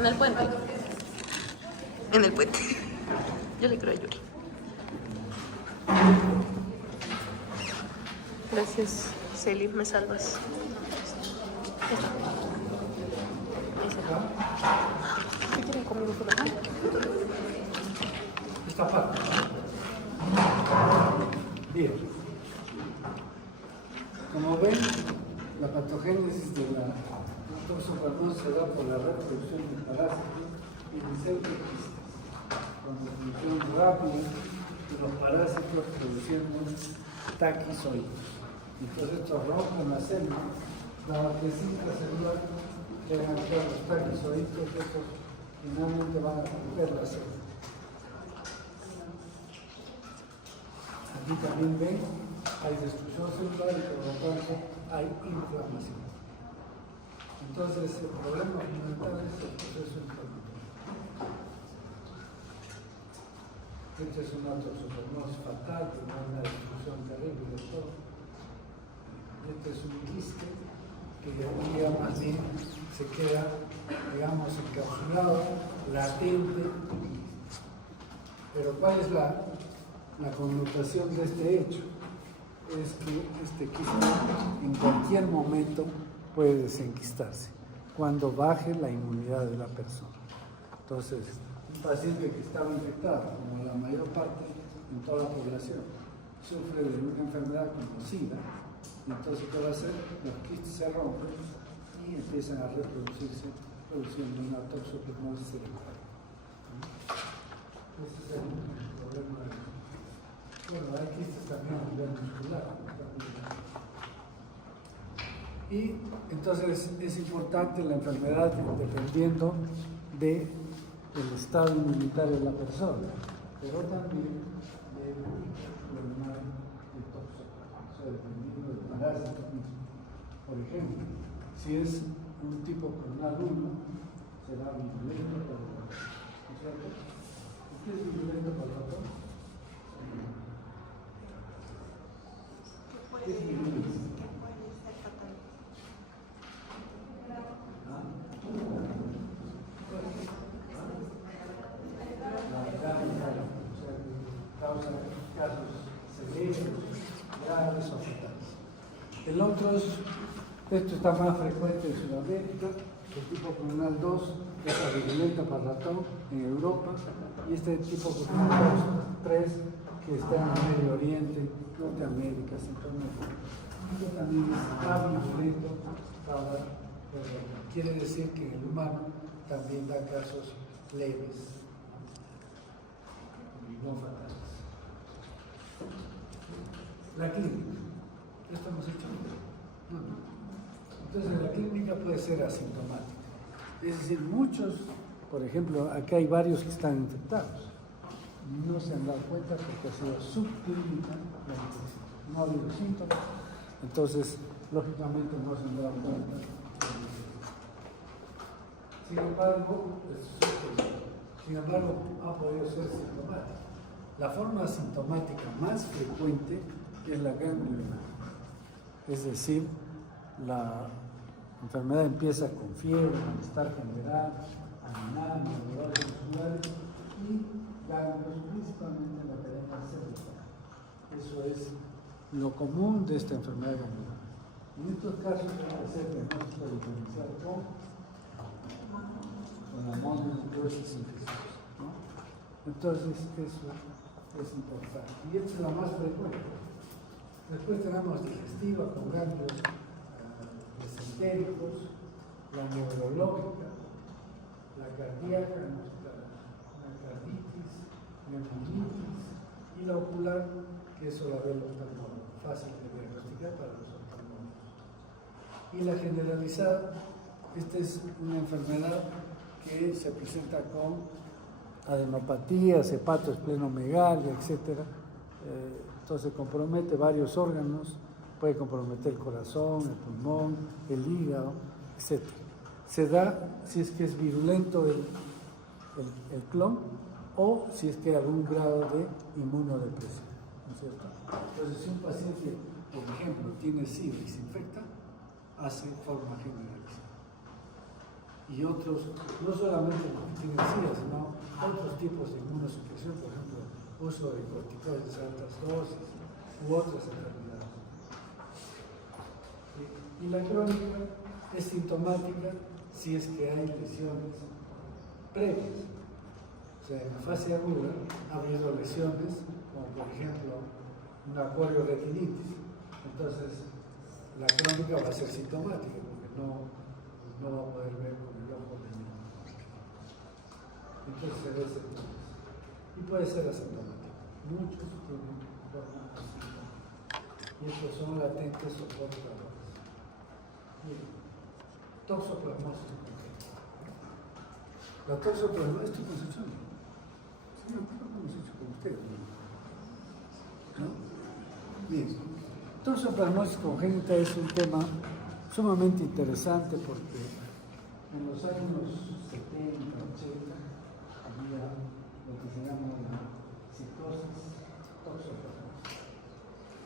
En el puente. En el puente. Yo le creo a Yuri. Gracias, Celi, me salvas. Ahí está. ¿Qué quieren conmigo por acá? Esta parte. Bien. Como ven, la patogénesis de la toxoplasmosis se da por la reproducción de parásitos y de pseudoquistes, con reproducción rápida de los parásitos produciendo taquizoides. Entonces estos rompen la célula, la matricita celular que van a crear los taquizoides, estos finalmente van a romper la célula. Aquí también ven, hay destrucción celular y por lo tanto hay inflamación. Entonces el problema fundamental es el proceso inflamatorio. Esta es una toxoplasmosis fatal, que da una destrucción terrible de todo. Este es un quiste que hoy día más bien se queda, digamos, encapsulado, latente. Pero ¿cuál es la connotación de este hecho? Es que este quiste en cualquier momento puede desenquistarse cuando baje la inmunidad de la persona. Entonces, un paciente que estaba infectado, como la mayor parte en toda la población, sufre de una enfermedad como SIDA, y entonces ¿qué va a hacer? Los quistes se rompen y empiezan a reproducirse, produciendo una toxoplasmosis cerebral. Ese es el problema. Bueno, hay quistes también a nivel muscular. Y entonces es importante la enfermedad dependiendo del estado inmunitario de la persona, pero también del problema de toxoplasma, o sea, dependiendo del parásito mismo. Por ejemplo, si es un tipo clonal 1, será virulento para el otro. ¿No es cierto? ¿Qué es virulento para el otro? ¿Qué es virulento? Causa casos severos, graves o fatales. El otro es, esto está más frecuente en Sudamérica, el tipo clonal 2, que es la virulenta para ratón en Europa, y este tipo clonal 3, que está en el Medio Oriente, Norteamérica, Centroamérica. Esto también está virulento para quiere decir que en el humano también da casos leves y no fatales. La clínica. ¿Ya estamos hechos? No. Entonces la clínica puede ser asintomática. Es decir, muchos, por ejemplo, acá hay varios que están infectados. No se han dado cuenta porque ha sido subclínica la infección. No ha habido síntomas. Entonces, lógicamente no se han dado cuenta. Sin embargo, ha podido ser sintomático. La forma asintomática más frecuente es la gangliona. Es decir, la enfermedad empieza con fiebre, malestar general, anemia, dolores musculares y ganglios, principalmente en la cadena cerebral. Eso es lo común de esta enfermedad ganglionar. En estos casos puede ser diagnóstico diferencial con la mononucleosis infecciosa, ¿no? Entonces, eso es importante. Y esta es la más frecuente. Después tenemos digestiva con ganglios mesentéricos, la neurológica, la cardíaca, la carditis, neumonitis, y la ocular, que eso la ve el oftalmólogo, fácil de diagnosticar para los oftalmólogos. Y la generalizada, esta es una enfermedad que se presenta con adenopatías, hepatoesplenomegalia, etc. Entonces compromete varios órganos, puede comprometer el corazón, el pulmón, el hígado, etc. Se da si es que es virulento el clon o si es que hay algún grado de inmunodepresión, ¿no es cierto? Entonces, si un paciente, por ejemplo, tiene SIDA y se infecta, hace forma generalizada. y otros, no solamente los que tienen SIDA, sino otros tipos de inmunosupresión, por ejemplo, uso de corticoides de altas dosis u otras enfermedades. Y la crónica es sintomática si es que hay lesiones previas. O sea, en la fase aguda ha habido lesiones, como por ejemplo una corioretinitis. Entonces, la crónica va a ser sintomática, porque no va a poder ver con el ojo de niño. Entonces se ve síntomas. Y puede ser asintomático. Muchos tienen forma asintomática. Y estos son latentes o portadores. Miren, toxoplasmosis congénita. La toxoplasmosis, ¿es tu concepción? Sí, lo hemos hecho con ustedes, ¿no? Bien. Toxoplasmosis congénita es un tema sumamente interesante porque en los años 70, 80 había lo que se llama la psicosis toxoplasmosis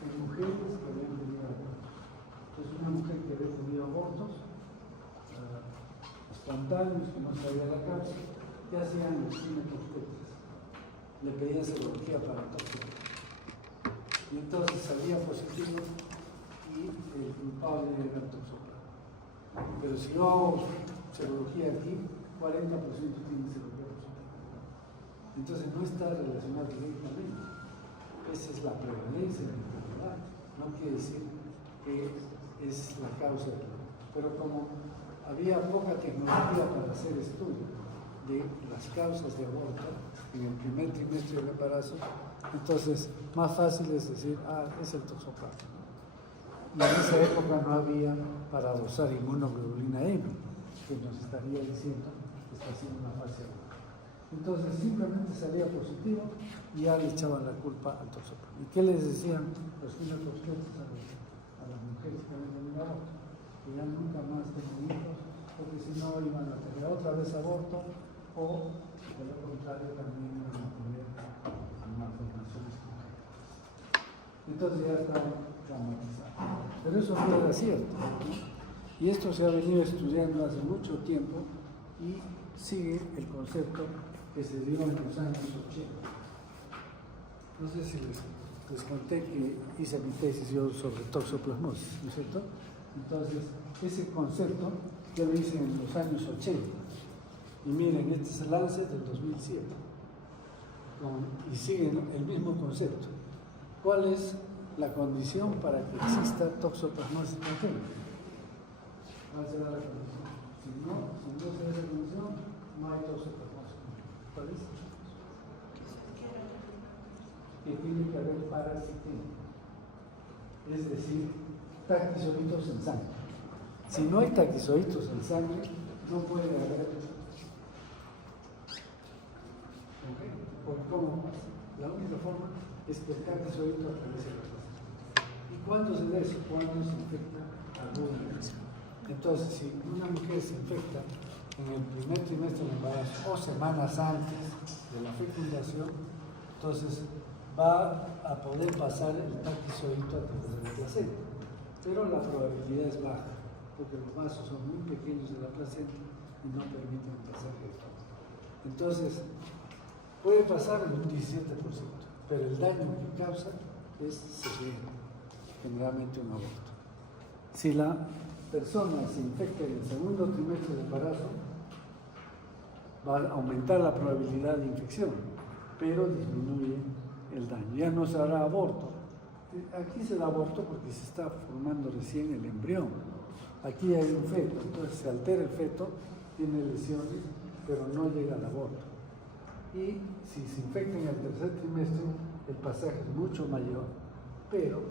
en mujeres que habían tenido abortos. Entonces, una mujer que había tenido abortos espontáneos, que no sabía la causa, ¿qué hacían los ginecobstetras? Le pedían serología para toxoplasmosis. Y entonces salía positivo y el culpable era el toxoplasma. Pero si yo hago serología aquí, 40% tiene serología positiva. Entonces no está relacionado directamente. Esa es la prevalencia de la enfermedad. No quiere decir que es la causa del problema. Pero como había poca tecnología para hacer estudios de las causas de aborto en el primer trimestre del embarazo, entonces más fácil es decir, es el toxoplasma. Y en esa época no había para dosar inmunoglobulina M, que nos estaría diciendo que está haciendo una fase aguda. Entonces simplemente salía positivo y ya le echaban la culpa al toxoplasma. ¿Y qué les decían los ginecobstetras a las mujeres que habían tenido aborto? Que ya nunca más tenían hijos, porque si no iban a tener otra vez aborto, o de lo contrario también iban a tener malformaciones congénitas. Entonces ya estaban traumatizados. Pero eso no era cierto, ¿no? Y esto se ha venido estudiando hace mucho tiempo y sigue el concepto que se dio en los años 80. No sé si les conté que hice mi tesis yo sobre toxoplasmosis, ¿no es cierto? Entonces, ese concepto yo lo hice en los años 80. Y miren, este es el Lancet del 2007. Y sigue el mismo concepto. ¿Cuál es la condición para que exista toxoplasmosis congénita? ¿Cuál será la condición? Si no se da esa condición, no hay toxoplasmosis congénita. ¿Cuál es? Que tiene que haber parasitemia. Es decir, taquizoitos en sangre. Si no hay taquizoitos en sangre, no puede haber. ¿Okay? ¿Por cómo pasa? La única forma es que el taquizoito atraviese la placenta. ¿Y cuándo se da eso? Cuando se infecta agudamente. Entonces, si una mujer se infecta en el primer trimestre del embarazo o semanas antes de la fecundación, entonces va a poder pasar el taquizoito a través de la placenta. Pero la probabilidad es baja, porque los vasos son muy pequeños de la placenta y no permiten el pasaje de todo. Entonces, puede pasar en un 17%, pero el daño que causa es severo, generalmente un aborto. Si la persona se infecta en el segundo trimestre del embarazo, va a aumentar la probabilidad de infección, pero disminuye el daño. Ya no se hará aborto. Aquí se da aborto porque se está formando recién el embrión. Aquí hay un feto, entonces se altera el feto, tiene lesiones, pero no llega al aborto. Y si se infecta en el tercer trimestre, el pasaje es mucho mayor, pero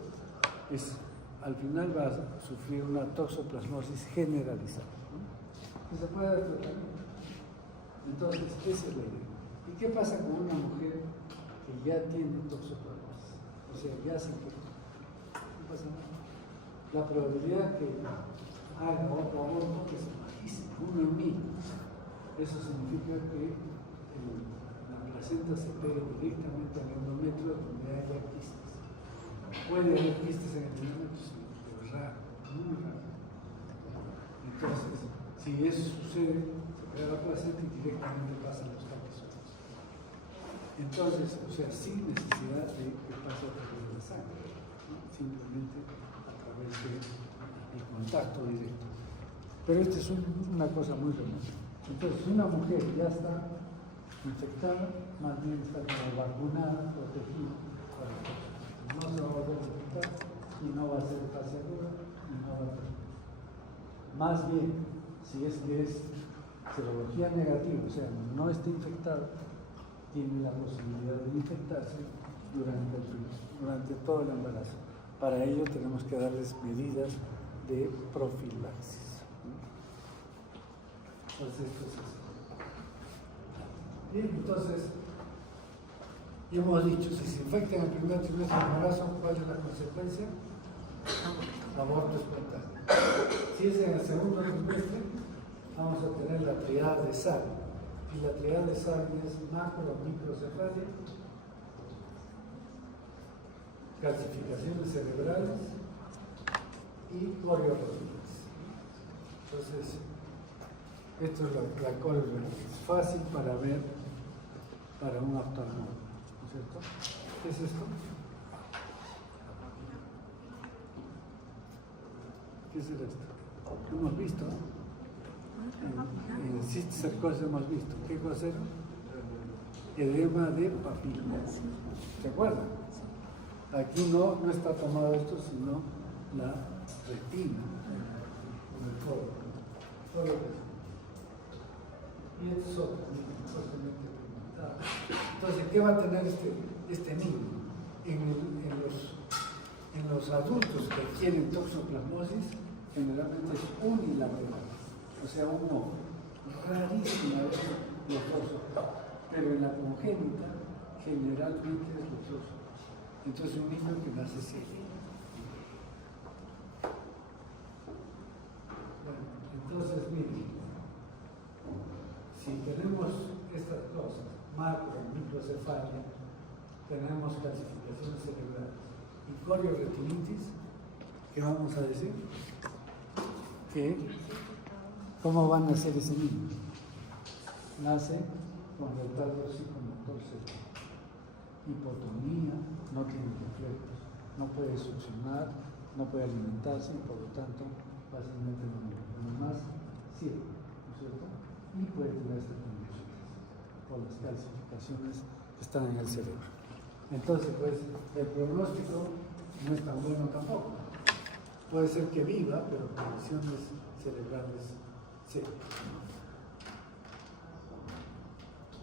al final va a sufrir una toxoplasmosis generalizada, ¿no? Que se puede dar tratamiento. Entonces, esa es la idea. ¿Y qué pasa con una mujer que ya tiene toxoplasmosis? O sea, ya se infectó. No pasa nada. La probabilidad que haga otro aborto es bajísima, 1 en 1000. Eso significa que la placenta se pega directamente al endometrio donde haya quistes. Puede haber quistes en el endometrio, sí, pero es raro, muy raro. Entonces, si eso sucede, crea la placenta y directamente pasa a los cabezones. Entonces, o sea, sin necesidad de que pase a través de la sangre, ¿no? Simplemente a través del contacto directo. Pero esta es una cosa muy remota. Entonces, si una mujer ya está infectada, más bien está como vacunada, protegida para el COVID. No se va a volver a infectar y no va a ser fase aguda y no va a tener. Más bien, si es que es serología negativa, o sea, no está infectado, tiene la posibilidad de infectarse durante todo el embarazo. Para ello tenemos que darles medidas de profilaxis. Entonces, esto es así. Bien, entonces, ya hemos dicho, si se infecta en el primer trimestre del embarazo, ¿cuál es la consecuencia? Aborto espontáneo. Si es en el segundo trimestre, vamos a tener la triada de Sarni. Y la triada de Sarni es macro o microcefalia, calcificaciones cerebrales y coriorrotitis. Entonces, esto es la coriorrotitis. Fácil para ver para un oftalmólogo, ¿no es cierto? ¿Qué es esto? ¿Qué es esto? Hemos visto, ¿no? En cisticercosis hemos visto. ¿Qué cosa era? Edema de papila. ¿Se acuerdan? Aquí no está tomado esto, sino la retina, el codo. Y esto es otro, fuertemente pigmentado. Entonces, ¿qué va a tener este niño? En los adultos que adquieren toxoplasmosis, generalmente es unilateral, o sea, uno rarísima vez leproso, pero en la congénita generalmente es leproso. Entonces, un niño que nace ciego. Bueno, entonces, miren, si tenemos estas cosas, macro, microcefalia, tenemos calcificaciones cerebrales y coriorretinitis, ¿qué vamos a decir? Que, ¿cómo van a nacer ese niño? Nace con retardo psicomotor severo, hipotonía, no tiene reflejos, no puede succionar, no puede alimentarse y por lo tanto fácilmente no más ciego, ¿no es cierto? Y puede tener esta condición por las calcificaciones que están en el cerebro. Entonces, pues, el pronóstico no es tan bueno tampoco. Puede ser que viva, pero con lesiones cerebrales serias.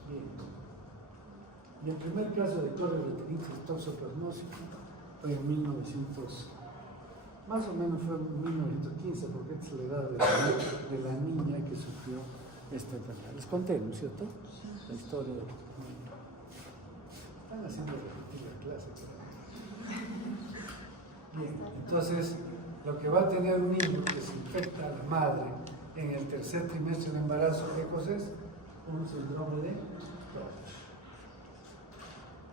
Bien. Y el primer caso de coriorretinitis toxoplasmósica fue en 1900, más o menos fue en 1915, porque esta es la edad de la niña que sufrió esta enfermedad. Les conté, ¿no es cierto? La historia de... Están haciendo repetir la clase. Bien, entonces, lo que va a tener un niño que se infecta a la madre en el tercer trimestre de embarazo, ¿qué cosa es? Un síndrome de Down,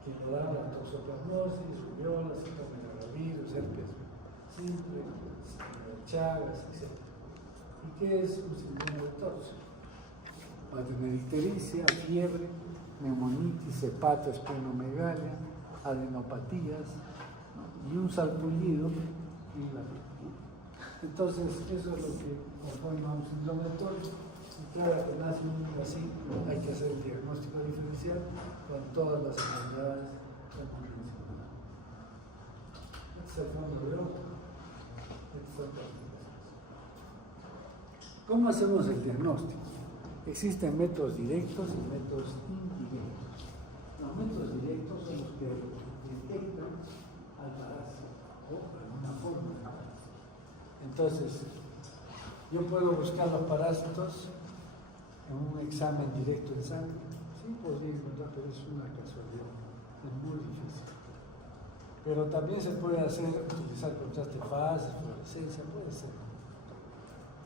que le da la toxoplasmosis, rubiola, citomegalovirus, herpes simple, chagas, etc. ¿Y qué es un síndrome de toxo? Va a tener ictericia, fiebre, neumonitis, hepatoesplenomegalia, adenopatías, ¿no? Y un salpullido y la piel. Entonces, eso es lo que conforma un síndrome de toxo. Y cada que nace un niño así, hay que hacer el diagnóstico diferencial con todas las enfermedades que hemos mencionado. Este es el fondo de otro. ¿Cómo hacemos el diagnóstico? Existen métodos directos y métodos indirectos. Los métodos directos son los que detectan al parásito o alguna forma de parásito. Entonces, yo puedo buscar los parásitos en un examen directo en sangre. Sí, podría encontrar, pero es una casualidad. Es muy difícil. Pero también se puede utilizar contraste fase, fluorescencia, puede ser.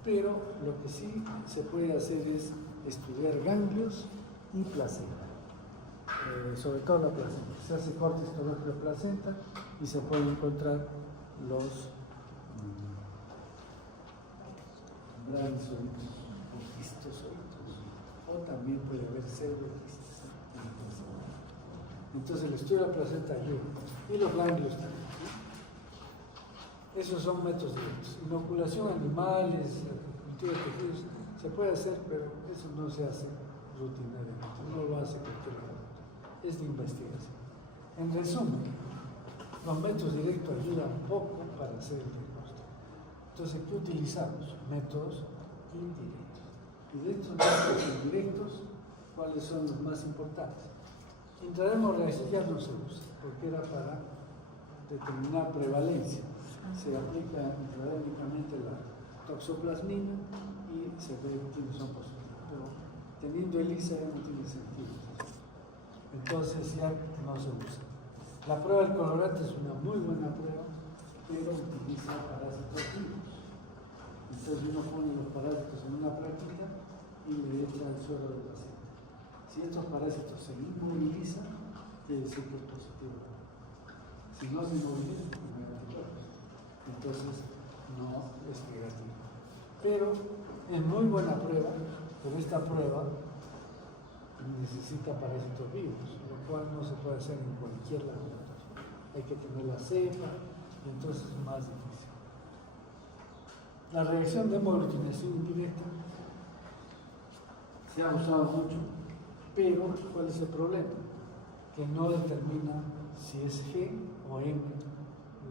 Pero lo que sí se puede hacer es estudiar ganglios y placenta. Sobre todo la placenta. Se hace corte histológico de placenta y se pueden encontrar los blancos o histozoitos. o también puede haber pseudoquistes en la placenta. Entonces el estudio de la placenta ayuda, y los ganglios también. Esos son métodos directos. Inoculación a animales, cultivo de tejidos, se puede hacer, pero eso no se hace rutinariamente, no lo hace cualquier laboratorio, es de investigación. En resumen, los métodos directos ayudan poco para hacer el diagnóstico. Entonces, ¿qué utilizamos? Métodos indirectos. Y de estos métodos indirectos, ¿cuáles son los más importantes? Intradermorreacción ya no se usa, porque era para determinar prevalencia. Se aplica intradérmicamente la toxoplasmina y se ve quiénes son positivos. Pero teniendo ELISA ya no tiene sentido. Entonces ya no se usa. La prueba del colorante es una muy buena prueba, pero utiliza parásitos vivos. Entonces uno pone los parásitos en una plaquita y le echa el suero del paciente. Si estos parásitos se inmovilizan, quiere decir que es positivo. Si no se inmovilizan, no hay anticuerpos. Entonces no es negativo. Pero es muy buena prueba, pero esta prueba necesita parásitos vivos, lo cual no se puede hacer en cualquier laboratorio. Hay que tener la cepa y entonces es más difícil. La reacción de hemaglutinación indirecta se ha usado mucho, pero ¿cuál es el problema? Que no determina si es G o M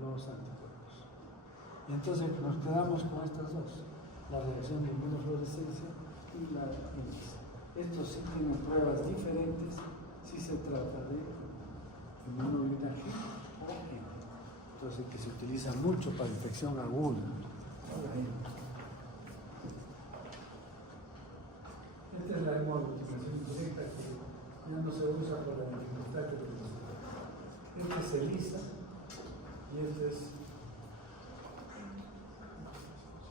los anticuerpos. Y entonces nos quedamos con estas dos, la reacción de inmunofluorescencia y la ELISA. Estos sí tienen pruebas diferentes si se trata de inmunoglobulina G o M. Entonces, que se utiliza mucho para infección aguda. Esta es la hemoglutinación indirecta que ya no se usa para la dificultad de esta es ELISA y esta es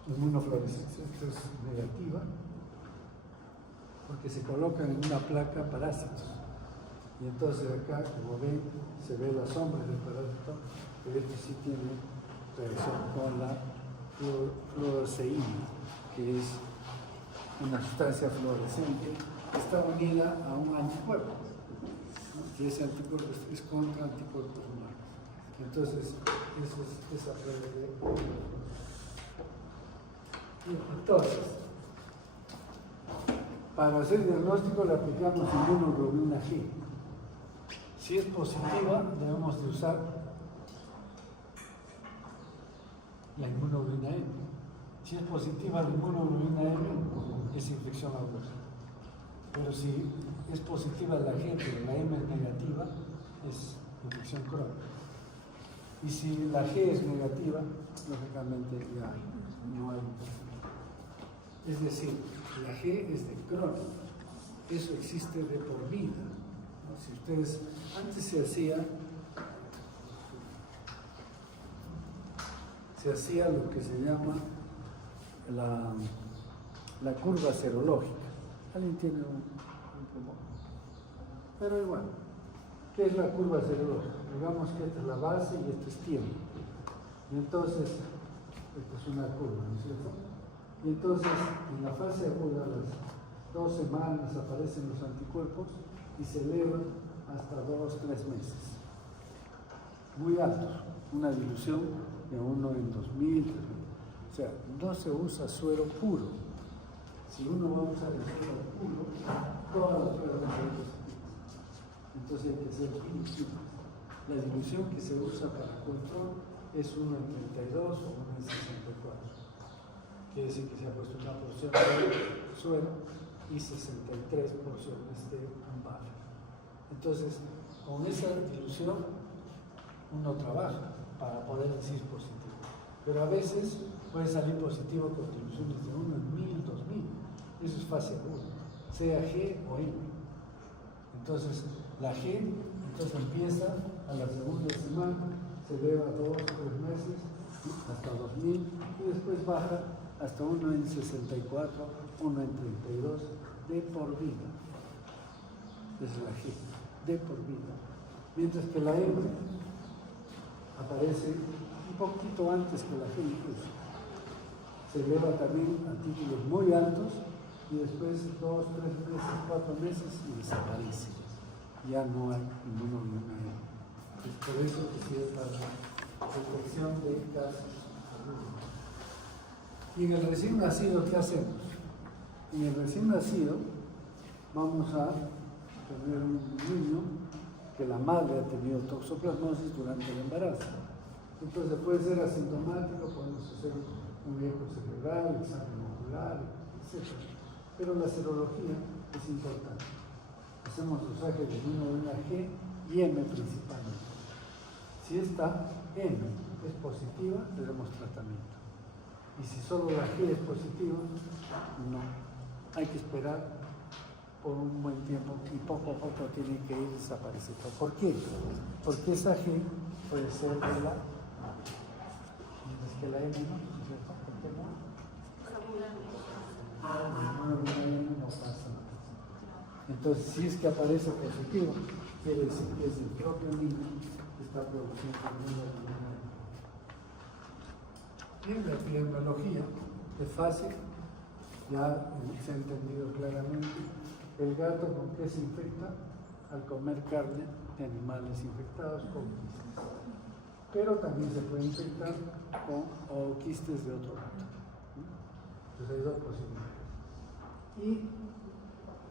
inmunofluorescencia. Esta es negativa, porque se colocan en una placa parásitos. Y entonces acá, como ven, se ve la sombra del parásito, pero este sí tiene reacción con la fluoresceína, que es una sustancia fluorescente que está unida a un anticuerpo. Y ese anticuerpo es contra anticuerpos humanos. Entonces, eso es esa prueba de... Entonces, para hacer diagnóstico le aplicamos inmunoglobulina G. Si es positiva, debemos de usar la inmunoglobulina M. Si es positiva la inmunoglobulina M, es infección aguda. Pero si es positiva la G, pero la M es negativa, es infección crónica. Y si la G es negativa, lógicamente ya no hay infección. Es decir, la G es de crónica, eso existe de por vida. ¿No? Si ustedes, antes se hacía lo que se llama la curva serológica. ¿Alguien tiene un pulmón? Pero igual, ¿qué es la curva serológica? Digamos que esta es la base y este es tiempo. Y entonces, esta es una curva, ¿no es cierto? Y entonces, en la fase aguda, a las 2 semanas aparecen los anticuerpos y se elevan hasta 2-3 meses. Muy altos, una dilución de 1 en 2000, 3000. O sea, no se usa suero puro. Si uno va a usar el suero puro, todas las pruebas van a ser positivas. Entonces hay que hacer diluciones. La dilución que se usa para control es 1 en 32 o 1 en 64. Quiere decir que se ha puesto una porción de suero y 63 porciones de buffer. Entonces, con esa dilución uno trabaja para poder decir positivo. Pero a veces puede salir positivo con diluciones de 1 en 1000, 2000. Eso es fase aguda, sea G o M. Entonces, la G entonces empieza a la segunda semana, se eleva 2-3 meses, hasta 2000, y después baja hasta 1 en 64, 1 en 32, de por vida. Es la G, de por vida. Mientras que la M aparece un poquito antes que la G incluso. Se eleva también a títulos muy altos y después 2, 3 meses, 4 meses y desaparece. Ya no hay inmunoglobulina E. Es por eso que sirve para la detección de casos. Y en el recién nacido, ¿qué hacemos? En el recién nacido vamos a tener un niño que la madre ha tenido toxoplasmosis durante el embarazo. Entonces puede ser asintomático, podemos hacer un eco cerebral, examen ocular, etc. Pero la serología es importante. Hacemos dosaje de inmunoglobulina G y M principalmente. Si esta M es positiva, le damos tratamiento. Y si solo la G es positiva, no. Hay que esperar por un buen tiempo y poco a poco tiene que ir desapareciendo. ¿Por qué? Porque esa G puede ser de la... mientras que la M no, ¿no es cierto? ¿Por qué no? No pasa nada. Entonces, si es que aparece positivo, quiere decir que es el propio niño que está produciendo inmunoglobulina. Y en la epidemiología es fácil, ya se ha entendido claramente. El gato, ¿con qué se infecta? Al comer carne de animales infectados con quistes. Pero también se puede infectar con quistes de otro gato. Entonces hay dos posibilidades. Y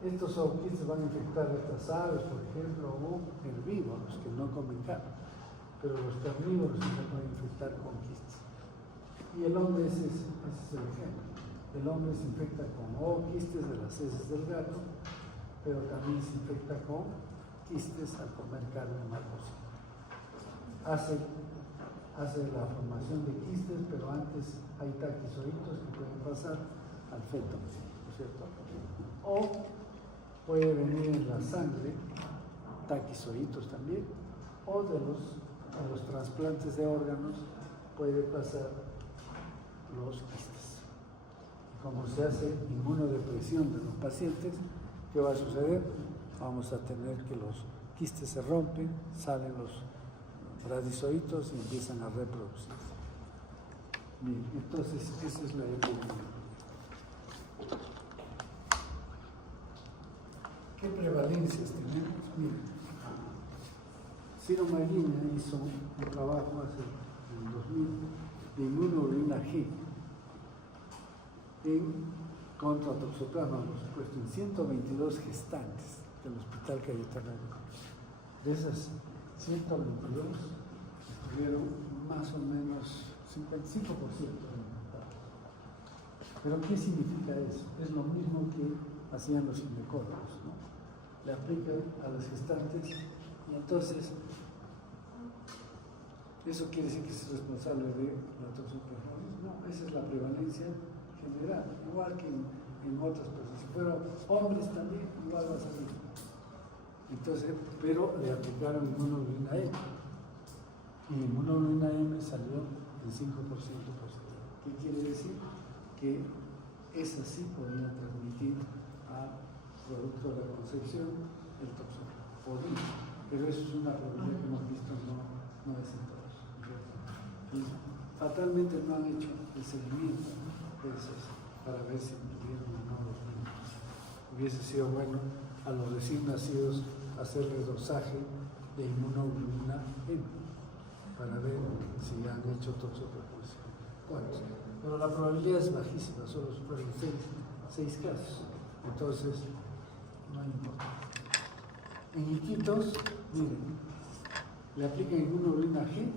estos quistes van a infectar a estas aves, por ejemplo, o herbívoros que no comen carne. Pero los carnívoros sí se pueden infectar con quistes. Y el hombre, ese es el ejemplo. El hombre se infecta con quistes de las heces del gato, pero también se infecta con quistes al comer carne mal cocida. Hace la formación de quistes, pero antes hay taquizoitos que pueden pasar al feto, ¿no es cierto? O puede venir en la sangre taquizoitos también, o de los trasplantes de órganos puede pasar los quistes. Como se hace inmunodepresión de los pacientes, ¿qué va a suceder? Vamos a tener que los quistes se rompen, salen los radizoitos y empiezan a reproducirse. Bien, entonces esa es la epidemia. ¿Qué prevalencias tenemos? Miren, Ciro Maguiña hizo un trabajo en el 2000 de inmunoglobulina G contra toxoplasma, por supuesto, en 122 gestantes del Hospital Cayetano. De esas 122 tuvieron más o menos 55% infectados. ¿Pero qué significa eso? Es lo mismo que hacían los ginecólogos, ¿no? Le aplican a las gestantes y entonces ¿eso quiere decir que es responsable de la toxoplasmosis? No, esa es la prevalencia general, igual que en otras personas. Si fueran hombres también, igual va a salir. Entonces, pero le aplicaron inmunoglobulina M. Y la inmunoglobulina M salió en 5% positivo. ¿Qué quiere decir? Que esa sí podía transmitir a producto de la concepción el toxoplasma. Pero eso es una probabilidad que hemos visto, no es en todos. Y fatalmente no han hecho el seguimiento de esos para ver si tuvieron o no los niños. Hubiese sido bueno a los recién nacidos hacerles dosaje de inmunoglobulina M para ver si han hecho toxoplasmosis. ¿Cuántos? Pero la probabilidad es bajísima, solo superan 6 casos. Entonces, no importa. En Iquitos, miren, le aplican inmunoglobulina G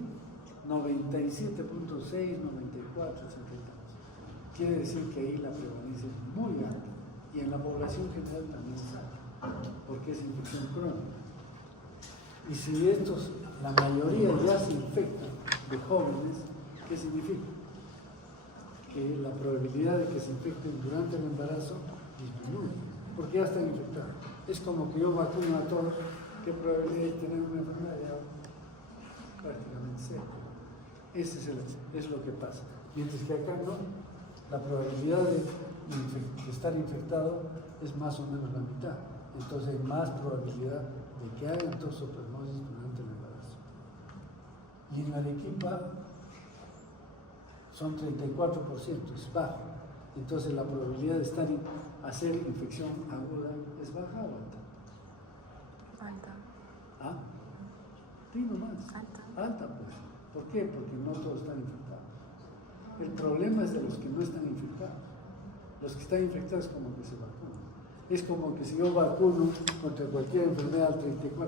97.6, 94, 70. Quiere decir que ahí la prevalencia es muy alta y en la población general también es alta, porque es infección crónica. Y si estos, la mayoría ya se infectan de jóvenes, ¿qué significa? Que la probabilidad de que se infecten durante el embarazo disminuye, porque ya están infectados. Es como que yo vacuno a todos, ¿qué probabilidad de tener una enfermedad? Ya prácticamente cero. Ese es lo que pasa. Mientras que acá no, la probabilidad de estar infectado es más o menos la mitad. Entonces hay más probabilidad de que haya toxoplasmosis durante el embarazo. Y en Arequipa son 34%, es bajo. Entonces la probabilidad de hacer infección aguda es baja o alta. Alta. ¿Ah? Digo más. Alta. Alta, pues. ¿Por qué? Porque no todos están infectados. El problema es de los que no están infectados. Los que están infectados como que se vacunan. Es como que si yo vacuno contra cualquier enfermedad al 34%,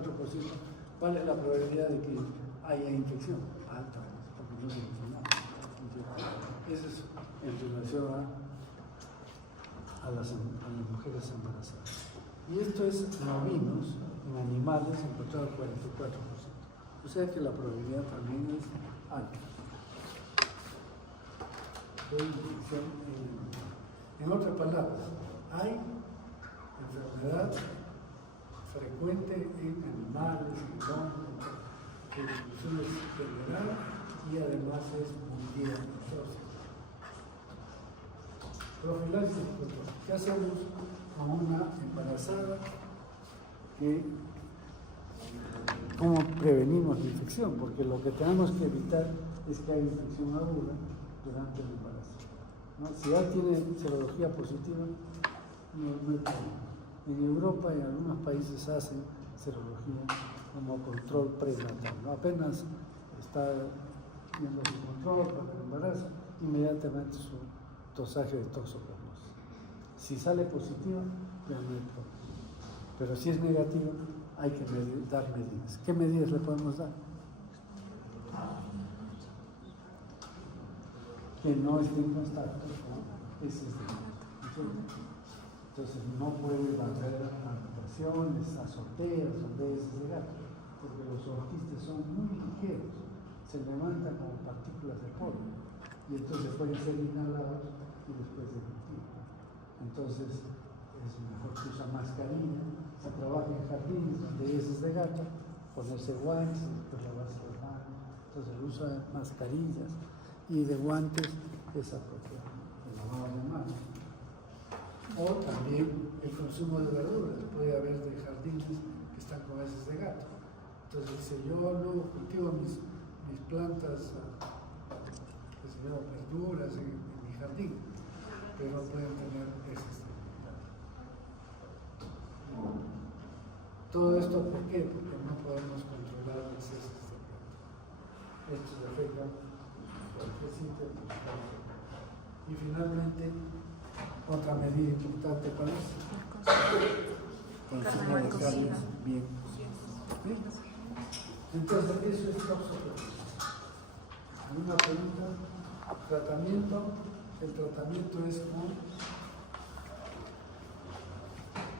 ¿cuál es la probabilidad de que haya infección? Alta, porque no se enferma. Eso es en relación a las mujeres embarazadas. Y esto es en ovinos, en animales, encontrado 44%. O sea que la probabilidad también es alta. En otras palabras, hay enfermedad frecuente en animales, en hombres, que es general y además es mundial. Profilaxis, ¿qué hacemos con una embarazada? ¿Cómo prevenimos la infección? Porque lo que tenemos que evitar es que haya infección aguda durante el embarazo, ¿no? Si ya tiene serología positiva, no hay problema. En Europa y en algunos países hacen serología como control prenatal, ¿no? Apenas está viendo su control para el embarazo, inmediatamente su dosaje de toxoplasmosis. Si sale positivo, ya no hay problema. Pero si es negativo, hay que dar medidas. ¿Qué medidas le podemos dar? Que no esté en contacto con heces de gato. Entonces no puede barrer habitaciones, azoteas donde heces de gato, porque los zooquistes son muy ligeros, se levantan como partículas de polvo y entonces pueden ser inhalados y después emitidos. Entonces es mejor que usa mascarilla, se trabaja en jardines donde hay heces de gato, ponerse guantes, después lavarse las manos. Entonces el uso de mascarillas y de guantes es apropiado, el lavado de manos. O también el consumo de verduras, puede haber de jardines que están con heces de gato. Entonces dice, yo no cultivo mis plantas, verduras en mi jardín, pero pueden tener heces de gato. Todo esto, ¿por qué? Porque no podemos controlar las heces de gato. Estos afectan cualquier sitio. Y finalmente, otra medida importante para eso, consumo de carnes bien. ¿Sí? Entonces, eso es toxoplasmosis. Una pregunta, tratamiento. El tratamiento es con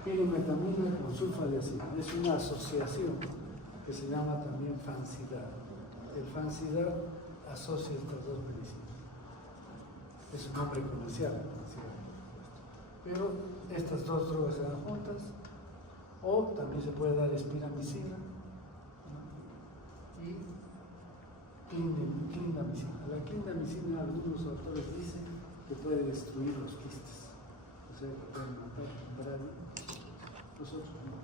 pirimetamina con sulfadiazida. Es una asociación que se llama también Fansidar. El Fansidar asocia estas dos medicinas. Es un nombre comercial, pero estas dos drogas se dan juntas, o también se puede dar espiramicina, ¿no? Y clindamicina. La clindamicina, algunos autores dicen que puede destruir los quistes, o sea que pueden matar los otros no.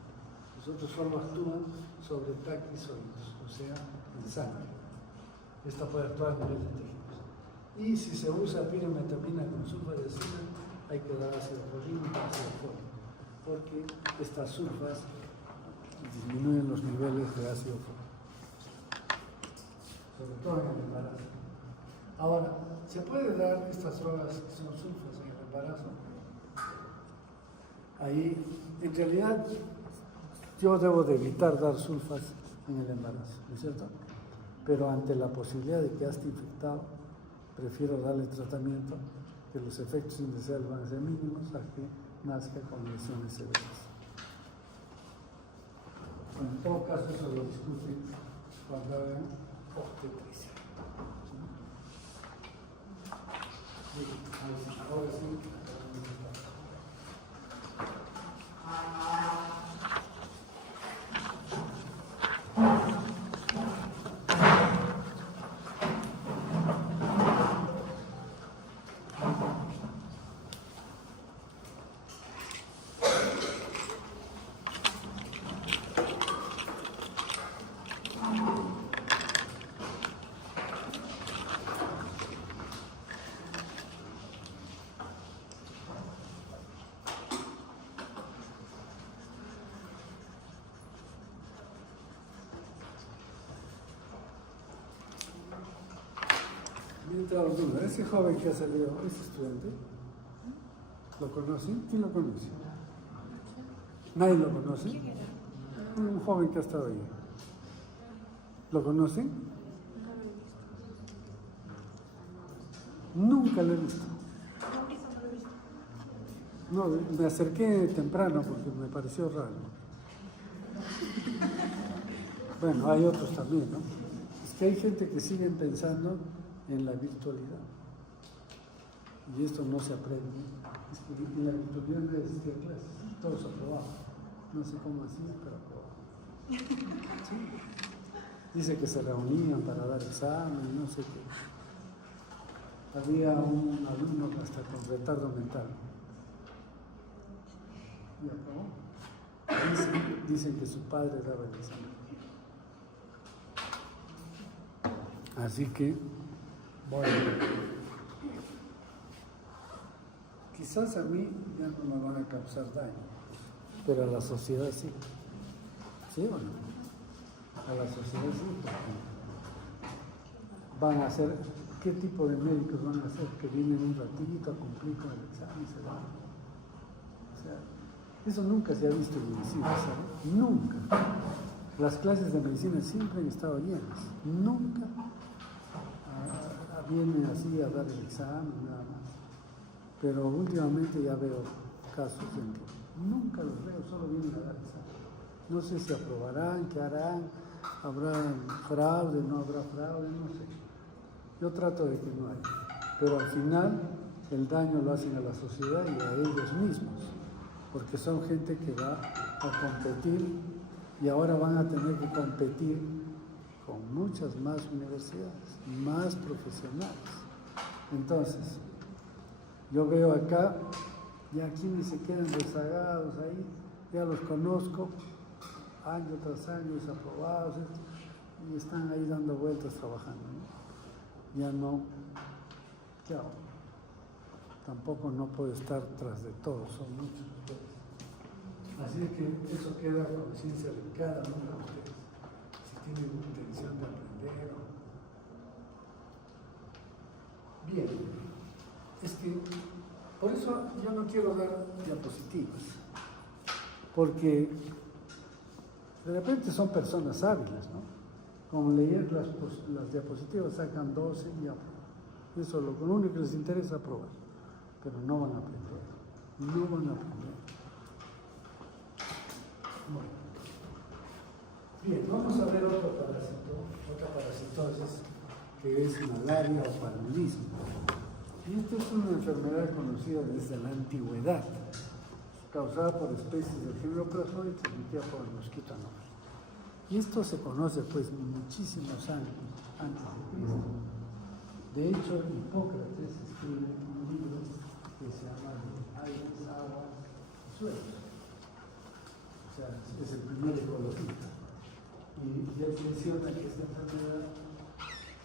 Los otros solo actúan sobre taquizoides, o sea, en sangre. Esta puede actuar a nivel de tejidos. Y si se usa pirimetamina con sulfadiazida, hay que dar ácido fólico y ácido fólico, porque estas sulfas disminuyen los niveles de ácido fólico, sobre todo en el embarazo. Ahora, ¿se puede dar estas drogas que son sulfas en el embarazo? Ahí, en realidad, yo debo de evitar dar sulfas en el embarazo, ¿no es cierto? Pero ante la posibilidad de que esté infectado, prefiero darle tratamiento, que los efectos indeseables van a ser mínimos, a que nazca con lesiones severas. Bueno, en todo caso, eso lo discuten cuando hagan obstetricia. Ahora sí. Mientras duda, ese joven que ha salido, ¿es estudiante? ¿Lo conocen? ¿Quién lo conoce? ¿Nadie lo conoce? ¿Quién era? Un joven que ha estado ahí. ¿Lo conocen? No lo he visto. Nunca lo he visto. No, Brisa, no lo he visto. No, me acerqué temprano porque me pareció raro. Bueno, hay otros también, ¿no? Es que hay gente que sigue pensando en la virtualidad. Y esto no se aprende. Es que en la virtualidad no existía clases, todos aprobaban. No sé cómo así, pero aprobaban. Sí. Dice que se reunían para dar examen, no sé qué. Había un alumno hasta con retardo mental. Y aprobó. Dicen que su padre daba el examen. Así que, bueno, quizás a mí ya no me van a causar daño, pero a la sociedad sí. ¿Sí o no? A la sociedad sí, porque van a hacer, ¿qué tipo de médicos van a hacer? Que vienen un ratito a cumplir con el examen y se van. O sea, eso nunca se ha visto en medicina, ¿sabes? Nunca. Las clases de medicina siempre han estado llenas. Nunca vienen así a dar el examen, nada más. Pero últimamente ya veo casos en que nunca los veo, solo vienen a dar examen. No sé si aprobarán, qué harán, habrá fraude, no habrá fraude, no sé. Yo trato de que no haya. Pero al final el daño lo hacen a la sociedad y a ellos mismos, porque son gente que va a competir y ahora van a tener que competir con muchas más universidades, más profesionales. Entonces, yo veo acá, ya quienes se quedan rezagados ahí, ya los conozco, año tras año, desaprobados, y están ahí dando vueltas trabajando, ¿no? Ya no, claro, tampoco no puedo estar tras de todos, son muchos ustedes. Así es que eso queda a conciencia de cada uno de ustedes. Si tienen intención de aprender. Bien, es que por eso yo no quiero dar diapositivas, porque de repente son personas hábiles, ¿no? Como leer las diapositivas sacan 12 y ya. Eso es lo único que les interesa aprobar, pero no van a aprender, no van a aprender. Bueno. Bien, vamos a ver otra parasitosis, que es malaria o paludismo. Y esta es una enfermedad conocida desde la antigüedad, causada por especies del género Plasmodium y transmitida por el mosquito anófilo. Y esto se conoce pues muchísimos años antes de Cristo. De hecho, Hipócrates escribe un libro que se llama Aires, Aguas y Suelos. O sea, es el primer ecologista. Y él menciona que esta enfermedad,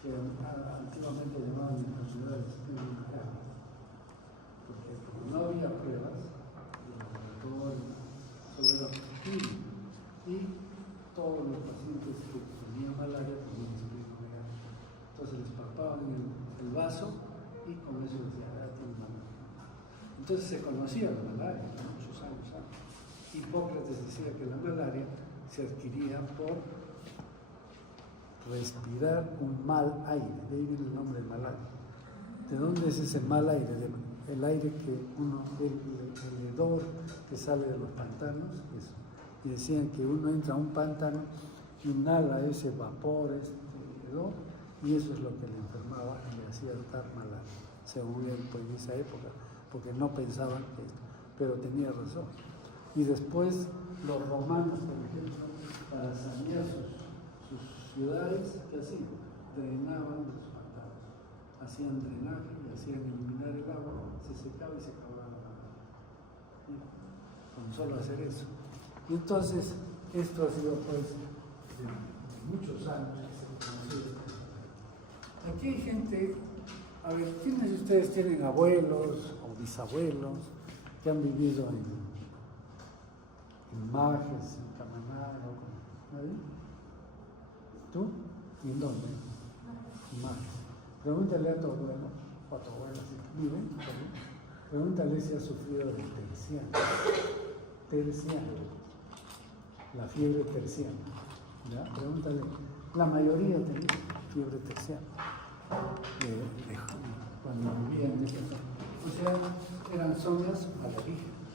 que antiguamente llamaban enfermedades nucleares, porque como no había pruebas, el laboratorio solo era positivo, y todos los pacientes que tenían malaria tenían espíritu negativo. Entonces les palpaban el vaso y con eso les decían, tienen malaria. Entonces se conocía la malaria, ¿no? Muchos años antes. Hipócrates decía que la malaria se adquiría por respirar un mal aire, de ahí viene el nombre de malaria. ¿De dónde es ese mal aire? El aire que uno ve, el hedor que sale de los pantanos, eso. Y decían que uno entra a un pantano, inhala ese vapor, ese hedor, y eso es lo que le enfermaba y le hacía dar malaria, según él pues, en esa época, porque no pensaban esto, pero tenía razón. Y después los romanos, por ejemplo, para sanear sus ciudades, ¿qué hacían? Drenaban los pantanos, hacían drenaje y hacían eliminar el agua, se secaba y se acababa la malaria. Con solo hacer eso. Y entonces, esto ha sido pues de muchos años que se conoció. Aquí hay gente, a ver, ¿quiénes de ustedes tienen abuelos o bisabuelos que han vivido en Majes, en Camaná, ¿no? ¿Tú? ¿Y en dónde? Majes. Pregúntale a tu abuelo, o a tu abuela si viven, pregúntale si ha sufrido de terciana. Terciana. La fiebre terciana. ¿Ya? Pregúntale. La mayoría tenía fiebre terciana. Cuando vivían de casa. O sea, eran zonas malarígenas.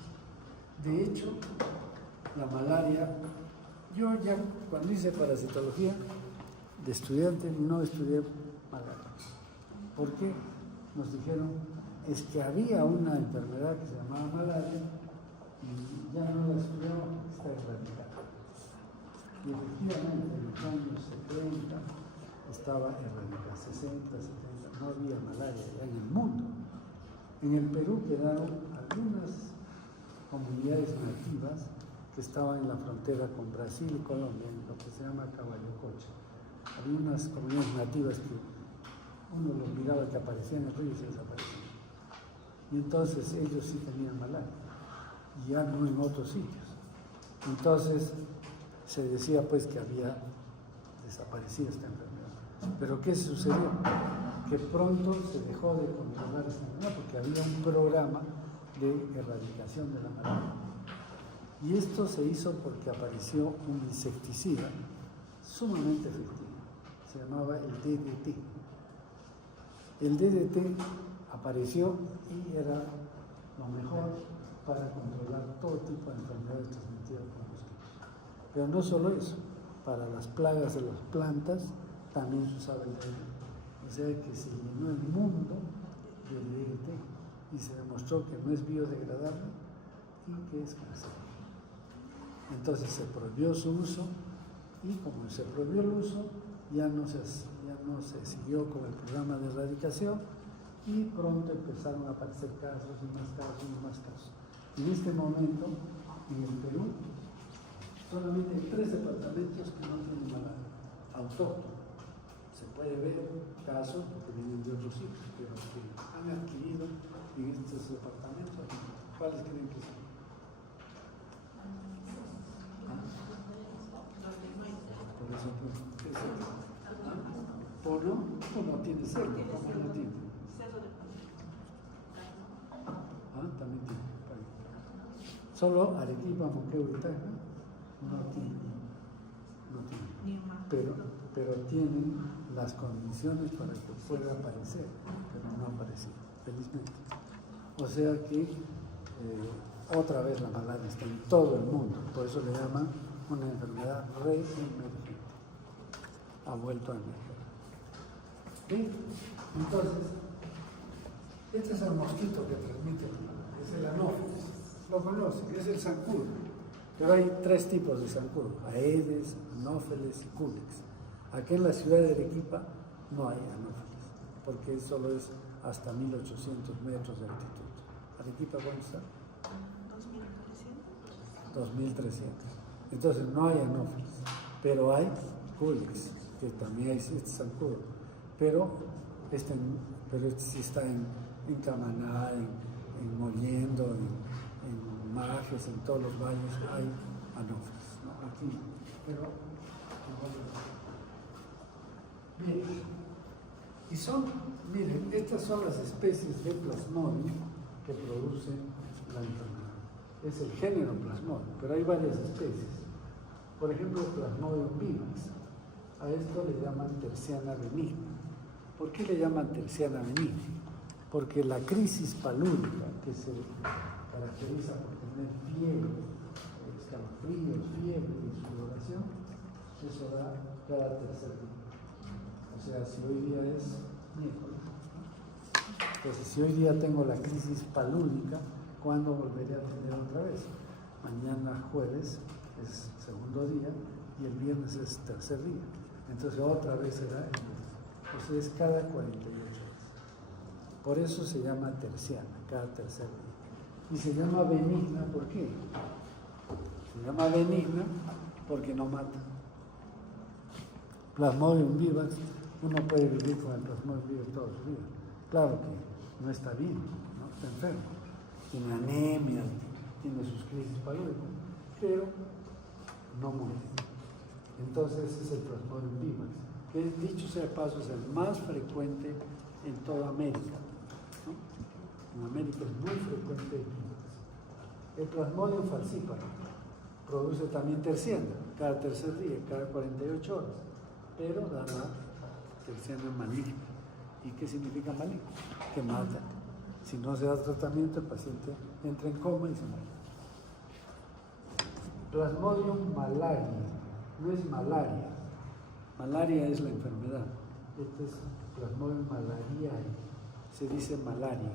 De hecho, la malaria, yo ya cuando hice parasitología de estudiante no estudié malaria. ¿Por qué? Nos dijeron, es que había una enfermedad que se llamaba malaria y ya no la estudiamos porque está erradicada. Y efectivamente en los años 70 estaba erradicada, 60, 70, no había malaria ya en el mundo. En el Perú quedaron algunas comunidades nativas que estaban en la frontera con Brasil y Colombia, en lo que se llama Caballococha. Había unas comunidades nativas que uno los miraba que aparecían en el río y se desaparecían. Y entonces ellos sí tenían malaria, y ya no en otros sitios. Entonces se decía pues que había desaparecido esta enfermedad. Pero ¿qué sucedió? Que pronto se dejó de controlar esta enfermedad porque había un programa de erradicación de la malaria. Y esto se hizo porque apareció un insecticida sumamente efectivo. Se llamaba el DDT. El DDT apareció y era lo mejor para controlar todo tipo de enfermedades transmitidas por mosquitos. Pero no solo eso, para las plagas de las plantas también se usaba el DDT. O sea que se llenó el mundo del DDT y se demostró que no es biodegradable y que es cancerígeno. Entonces se prohibió su uso y como se prohibió el uso, ya no se siguió con el programa de erradicación y pronto empezaron a aparecer casos y más casos y más casos. En este momento, en el Perú, solamente hay 3 departamentos que no tienen malaria, autóctonos. Se puede ver casos que vienen de otros sitios, pero que han adquirido en estos departamentos. ¿Cuáles creen que son? Por eso, ¿qué es eso? ¿Pono? ¿Cómo tiene cerco? ¿Cómo no tiene? También tiene. Solo Arequipa, Moquegua y Tacna no tiene. Pero tienen las condiciones para que pueda aparecer, pero no ha aparecido, felizmente. O sea que otra vez la malaria está en todo el mundo, por eso le llaman una enfermedad reemergente. Ha vuelto a emerger. ¿Sí? Entonces, este es el mosquito que transmite la malaria, es el anófeles. Lo conocen, es el zancudo. Pero hay 3 tipos de zancudo: Aedes, anófeles y culex. Aquí en la ciudad de Arequipa no hay anófeles, porque solo es hasta 1800 metros de altitud. ¿Arequipa cuánto está? 2300. Entonces no hay anófeles, pero hay culex, que también hay zancudo. Pero este sí está en Camaná, en Mollendo, en Majes, en todos los valles hay anófeles, ¿no? Aquí, pero bien. Y miren, estas son las especies de Plasmodium que producen la enfermedad. Es el género Plasmodium, pero hay varias especies. Por ejemplo, Plasmodium vivax. A esto le llaman terciana benigna. ¿Por qué le llaman terciana benigna? Porque la crisis palúdica, que se caracteriza por tener fiebre, escalofríos, fiebre y sudoración, eso da cada tercer día. O sea, si hoy día es miércoles, entonces si hoy día tengo la crisis palúdica, ¿cuándo volveré a tener otra vez? Mañana jueves es segundo día y el viernes es tercer día. Entonces otra vez será el viernes. Entonces es cada 48 horas. Por eso se llama terciana, cada tercer día. Y se llama benigna, ¿por qué? Se llama benigna porque no mata. Plasmodium vivax, uno puede vivir con el Plasmodium vivax toda su vida. Claro que no está bien, ¿no? Está enfermo, tiene anemia, tiene sus crisis palúdicas, pero no muere. Entonces ese es el Plasmodium vivax. que dicho sea de paso es el más frecuente en toda América, ¿no? En América es muy frecuente el clímax. El Plasmodium falciparum produce también terciana, cada tercer día, cada 48 horas, pero dará terciana maligna. ¿Y qué significa maligna? Que mata. Si no se da tratamiento, el paciente entra en coma y se muere. Plasmodium malaria, no es malaria. Malaria es la enfermedad. Este es Plasmodium malariae, se dice malaria.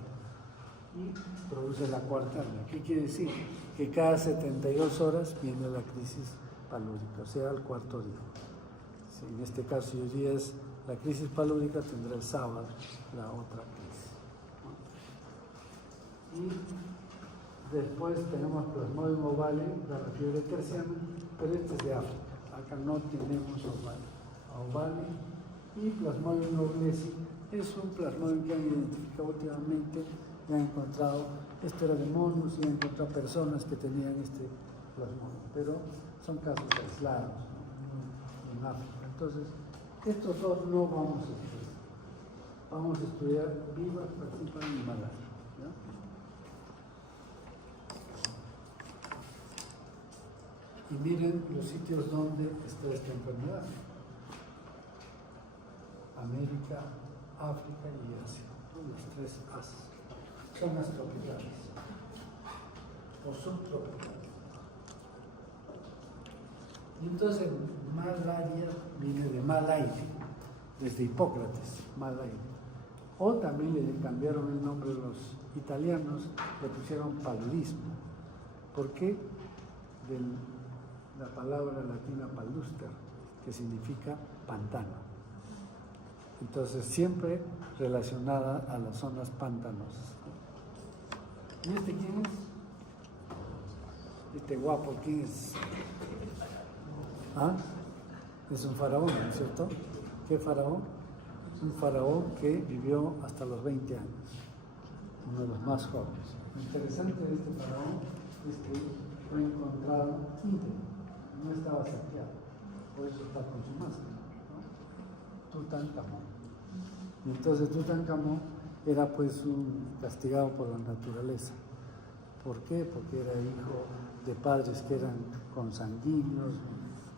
Y produce la cuartarnia. ¿Qué quiere decir? Que cada 72 horas viene la crisis palúdica, o sea, al cuarto día. Si en este caso, si hoy día es la crisis palúdica, tendrá el sábado la otra crisis. Y después tenemos Plasmodium ovale, la fiebre terciana, pero este es de África. Acá no tenemos ovale. Y Plasmodium noblesi es un plasmodium que han identificado últimamente y han encontrado, esto era de monos y han encontrado personas que tenían este plasmodium, pero son casos aislados, ¿no? En África. Entonces, estos dos no vamos a estudiar. Vamos a estudiar vivas, falciparum y malaria. Y miren los sitios donde está esta enfermedad. América, África y Asia. Los tres Asias. Zonas tropicales o subtropicales. Y entonces malaria viene de mal aire, desde Hipócrates, mal aire. O también le cambiaron el nombre los italianos, le pusieron paludismo. ¿Por qué? De la palabra latina paluster, que significa pantano. Entonces siempre relacionada a las zonas pantanosas. ¿Y este quién es? Este guapo, ¿quién es? ¿Ah? Es un faraón, ¿no es cierto? ¿Qué faraón? Es un faraón que vivió hasta los 20 años, uno de los más jóvenes. Lo interesante de este faraón es que fue encontrado íntegro, no estaba saqueado, por eso está con su máscara, ¿no? Tutankamón. Y entonces Tutankamón era pues un castigado por la naturaleza. ¿Por qué? Porque era hijo de padres que eran consanguíneos,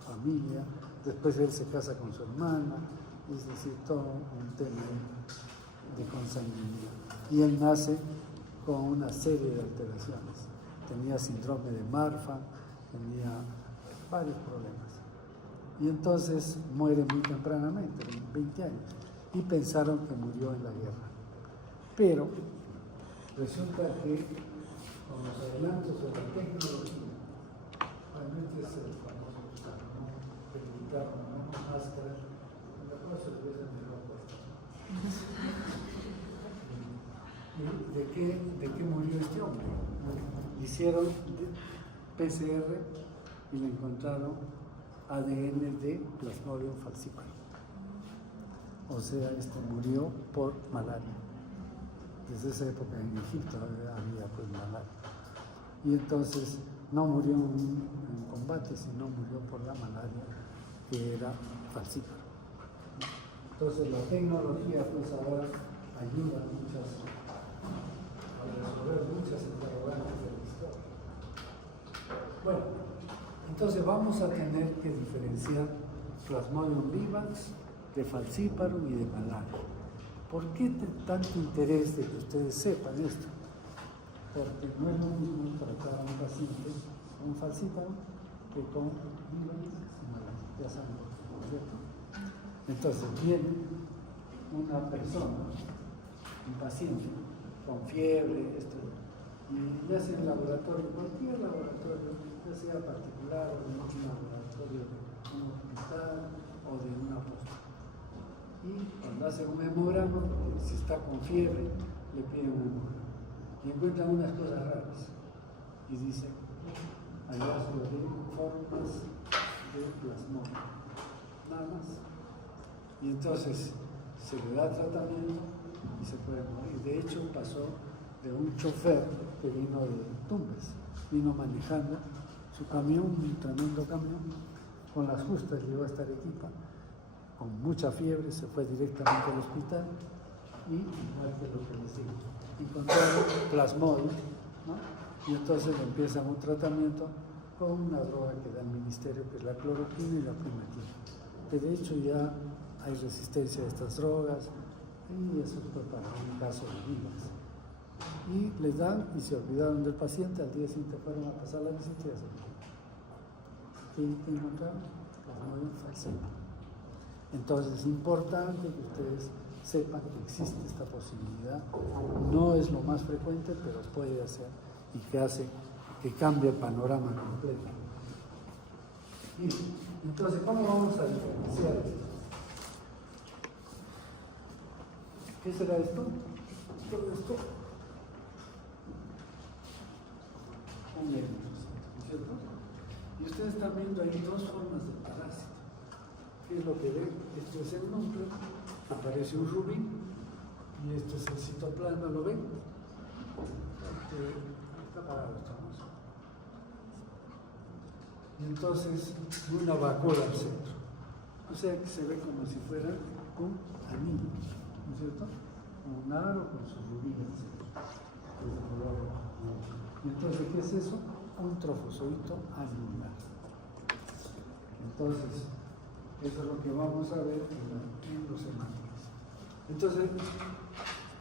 familia, después él se casa con su hermana, es decir, todo un tema de consanguinidad. Y él nace con una serie de alteraciones. Tenía síndrome de Marfan, tenía varios problemas. Y entonces muere muy tempranamente, 20 años, y pensaron que murió en la guerra. Pero resulta que con los adelantos de la tecnología, realmente es el famoso ¿no? Que limitaron una máscara, en la cual se hubiesen dejado puesta. ¿Y de qué murió este hombre? Hicieron PCR y le encontraron ADN de Plasmodium falciparum. O sea, murió por malaria. Desde esa época en Egipto había pues malaria. Y entonces no murió en combate, sino murió por la malaria que era falciparum. Entonces la tecnología pues ahora ayuda a resolver muchas interrogantes de la historia. Bueno, entonces vamos a tener que diferenciar Plasmodium vivax de falciparum y de malaria. ¿Por qué tanto interés de que ustedes sepan esto? Porque no es lo mismo tratar a un paciente con falciparum que con vivax y malaria. Ya saben, ¿no es cierto? Entonces viene una persona, un paciente, con fiebre, y ya sea en laboratorio, cualquier laboratorio, ya sea particular o de un laboratorio de un hospital o de una posta. Y cuando hace un hemograma, si está con fiebre, le piden un hemograma. Y encuentran unas cosas raras. Y dice, hallazgo de formas de plasmodium. Nada más. Y entonces se le da tratamiento y se puede morir. De hecho, pasó de un chofer que vino de Tumbes, vino manejando su camión, un tremendo camión, con las justas llegó hasta Arequipa con mucha fiebre, se fue directamente al hospital y igual que lo que les digo, encontraron plasmodio, ¿no? Y entonces empiezan un tratamiento con una droga que da el ministerio, que es la cloroquina y la primetina. Que de hecho ya hay resistencia a estas drogas y eso fue para un caso de vidas. Y les dan y se olvidaron del paciente, al día siguiente fueron a pasar la visita y ya se olvidaron. ¿Qué encontraron? Plasmodio falciparum. Entonces es importante que ustedes sepan que existe esta posibilidad. No es lo más frecuente, pero puede hacer y que hace que cambie el panorama completo. Bien, entonces, ¿cómo vamos a diferenciar esto? ¿Qué será esto? Todo esto. Un eritrocito, ¿cierto? Y ustedes están viendo ahí dos formas de parásito. ¿Qué es lo que ven? Esto es el núcleo, aparece un rubí, y esto es el citoplasma, ¿lo ven? Está parado esto, ¿no? Y entonces una vacuola al centro. O sea que se ve como si fuera un anillo, ¿no es cierto? Un aro con su rubí al centro. Es de color rojo. Y entonces, ¿qué es eso? Un trofozoito anular. Entonces, eso es lo que vamos a ver en los hemáticos. Entonces,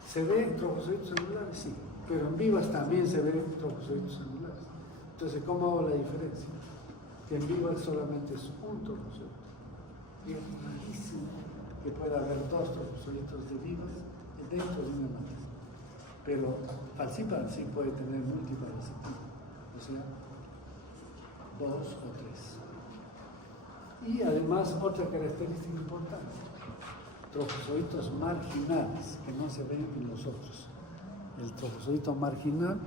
¿se ven trofozoitos anulares? Sí, pero en vivas también se ven trofozoitos anulares. Entonces, ¿cómo hago la diferencia? Que en vivas solamente es un trofozoito. Y es rarísimo que pueda haber dos trofozoitos de vivas dentro de una matriz. Pero falciparum sí puede tener múltiples receptores, o sea, 2 o 3. Y además, otra característica importante, trofozoitos marginales, que no se ven en los otros. El trofozoito marginal,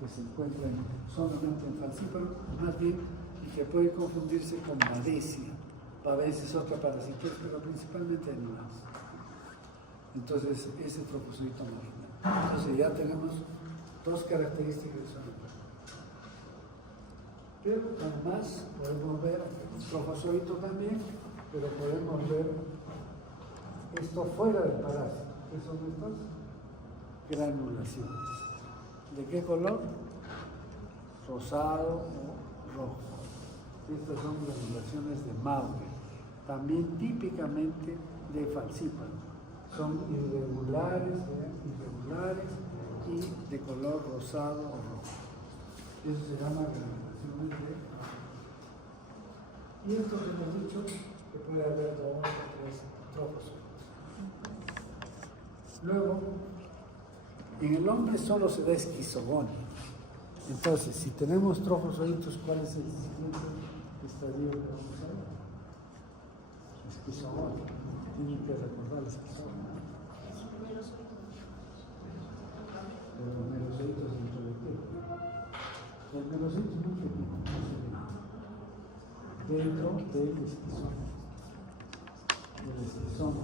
que se encuentra solamente en falciparum, más bien, y que puede confundirse con babesia. Babesia es otra parasitosis, pero principalmente animales. Entonces, ese trofozoito marginal. Entonces, ya tenemos dos características de salud. Pero además podemos ver trofozoito también, pero podemos ver esto fuera del parásito. ¿Qué son estas? Granulaciones. ¿De qué color? Rosado o rojo. Estas son granulaciones de Maury, también típicamente de falciparum. Son irregulares y de color rosado o rojo. Eso se llama granulaciones de Maury. Y esto que hemos dicho, que puede haber 2 o 3 trofozoitos. Luego, en el hombre solo se da esquizogonia. Entonces, si tenemos trofozoitos, ¿cuál es el siguiente estadio que vamos a ver? Esquizogonia. Tienen que recordar la esquizogonia. Los merocitos dentro de qué? Los merocitos muy pequeños, no se ven. Dentro del esquizón. El esquizón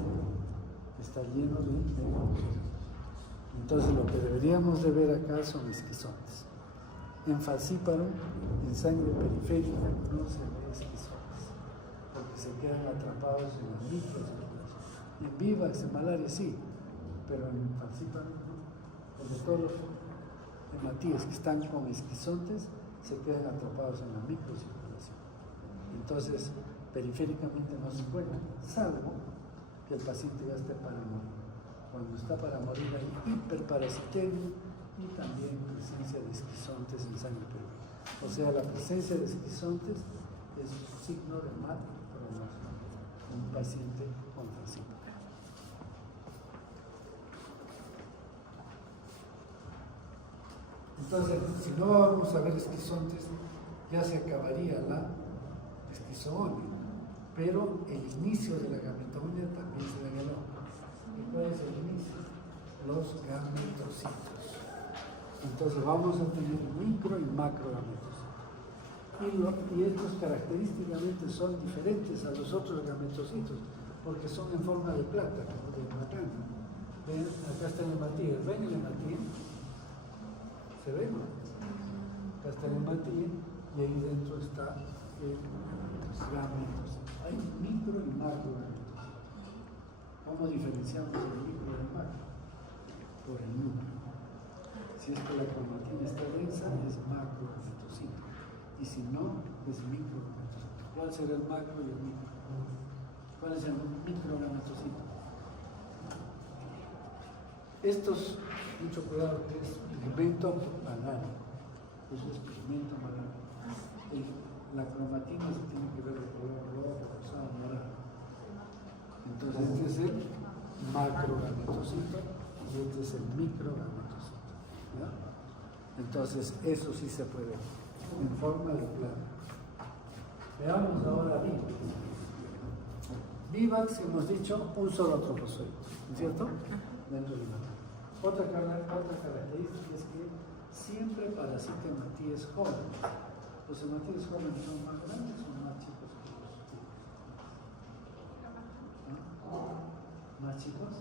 está lleno de merocitos. Entonces lo que deberíamos de ver acá son esquizones. En falciparum, en sangre periférica, no se ve esquizones, porque se quedan atrapados en las microcirculación. En vivax, en malaria sí, pero en falciparum no. Porque todos los hematíes que están con esquizontes se quedan atrapados en la microcirculación. Entonces, periféricamente no se encuentran, salvo que el paciente ya esté para morir. Cuando está para morir hay hiperparasitemia y también presencia de esquizontes en sangre periférica. O sea, la presencia de esquizontes es un signo de mal pronóstico en un paciente con falciparum. Entonces, si no vamos a ver esquizontes, ya se acabaría la esquizogonia. Pero el inicio de la gametogonia también se da en el hombre. ¿Y cuál es el inicio? Los gametocitos. Entonces vamos a tener micro y macro gametocitos. Y estos característicamente son diferentes a los otros gametocitos, porque son en forma de plata, de macana. ¿Ven? Acá está el hematíe. ¿Ven el hematíe? ¿Se ve? Acá está el hematíe y ahí dentro está el gametocito. Hay micro y macro gametocitos. ¿Cómo diferenciamos el micro del macro? Por el número. Si es que la cromatina está densa, es macrogametocito. Y si no, es microgametocito. ¿Cuál será el macro y el micro? ¿Cuál es el microgametocito? Estos, mucho cuidado, que es pigmento malario. Eso es pigmento malario. La cromatina se tiene que ver de color rojo, rosado, morado. Entonces este es el macrogametocito y este es el microgametocito. ¿Ya? Entonces eso sí se puede ver en forma de plano. Veamos ahora Vivax. Vivax hemos dicho un solo trofozoide, ¿cierto? Dentro de la otra característica es que siempre parasita hematíes jóvenes. Los hematíes jóvenes son más grandes o más chicos que los ¿no? ¿Más chicos?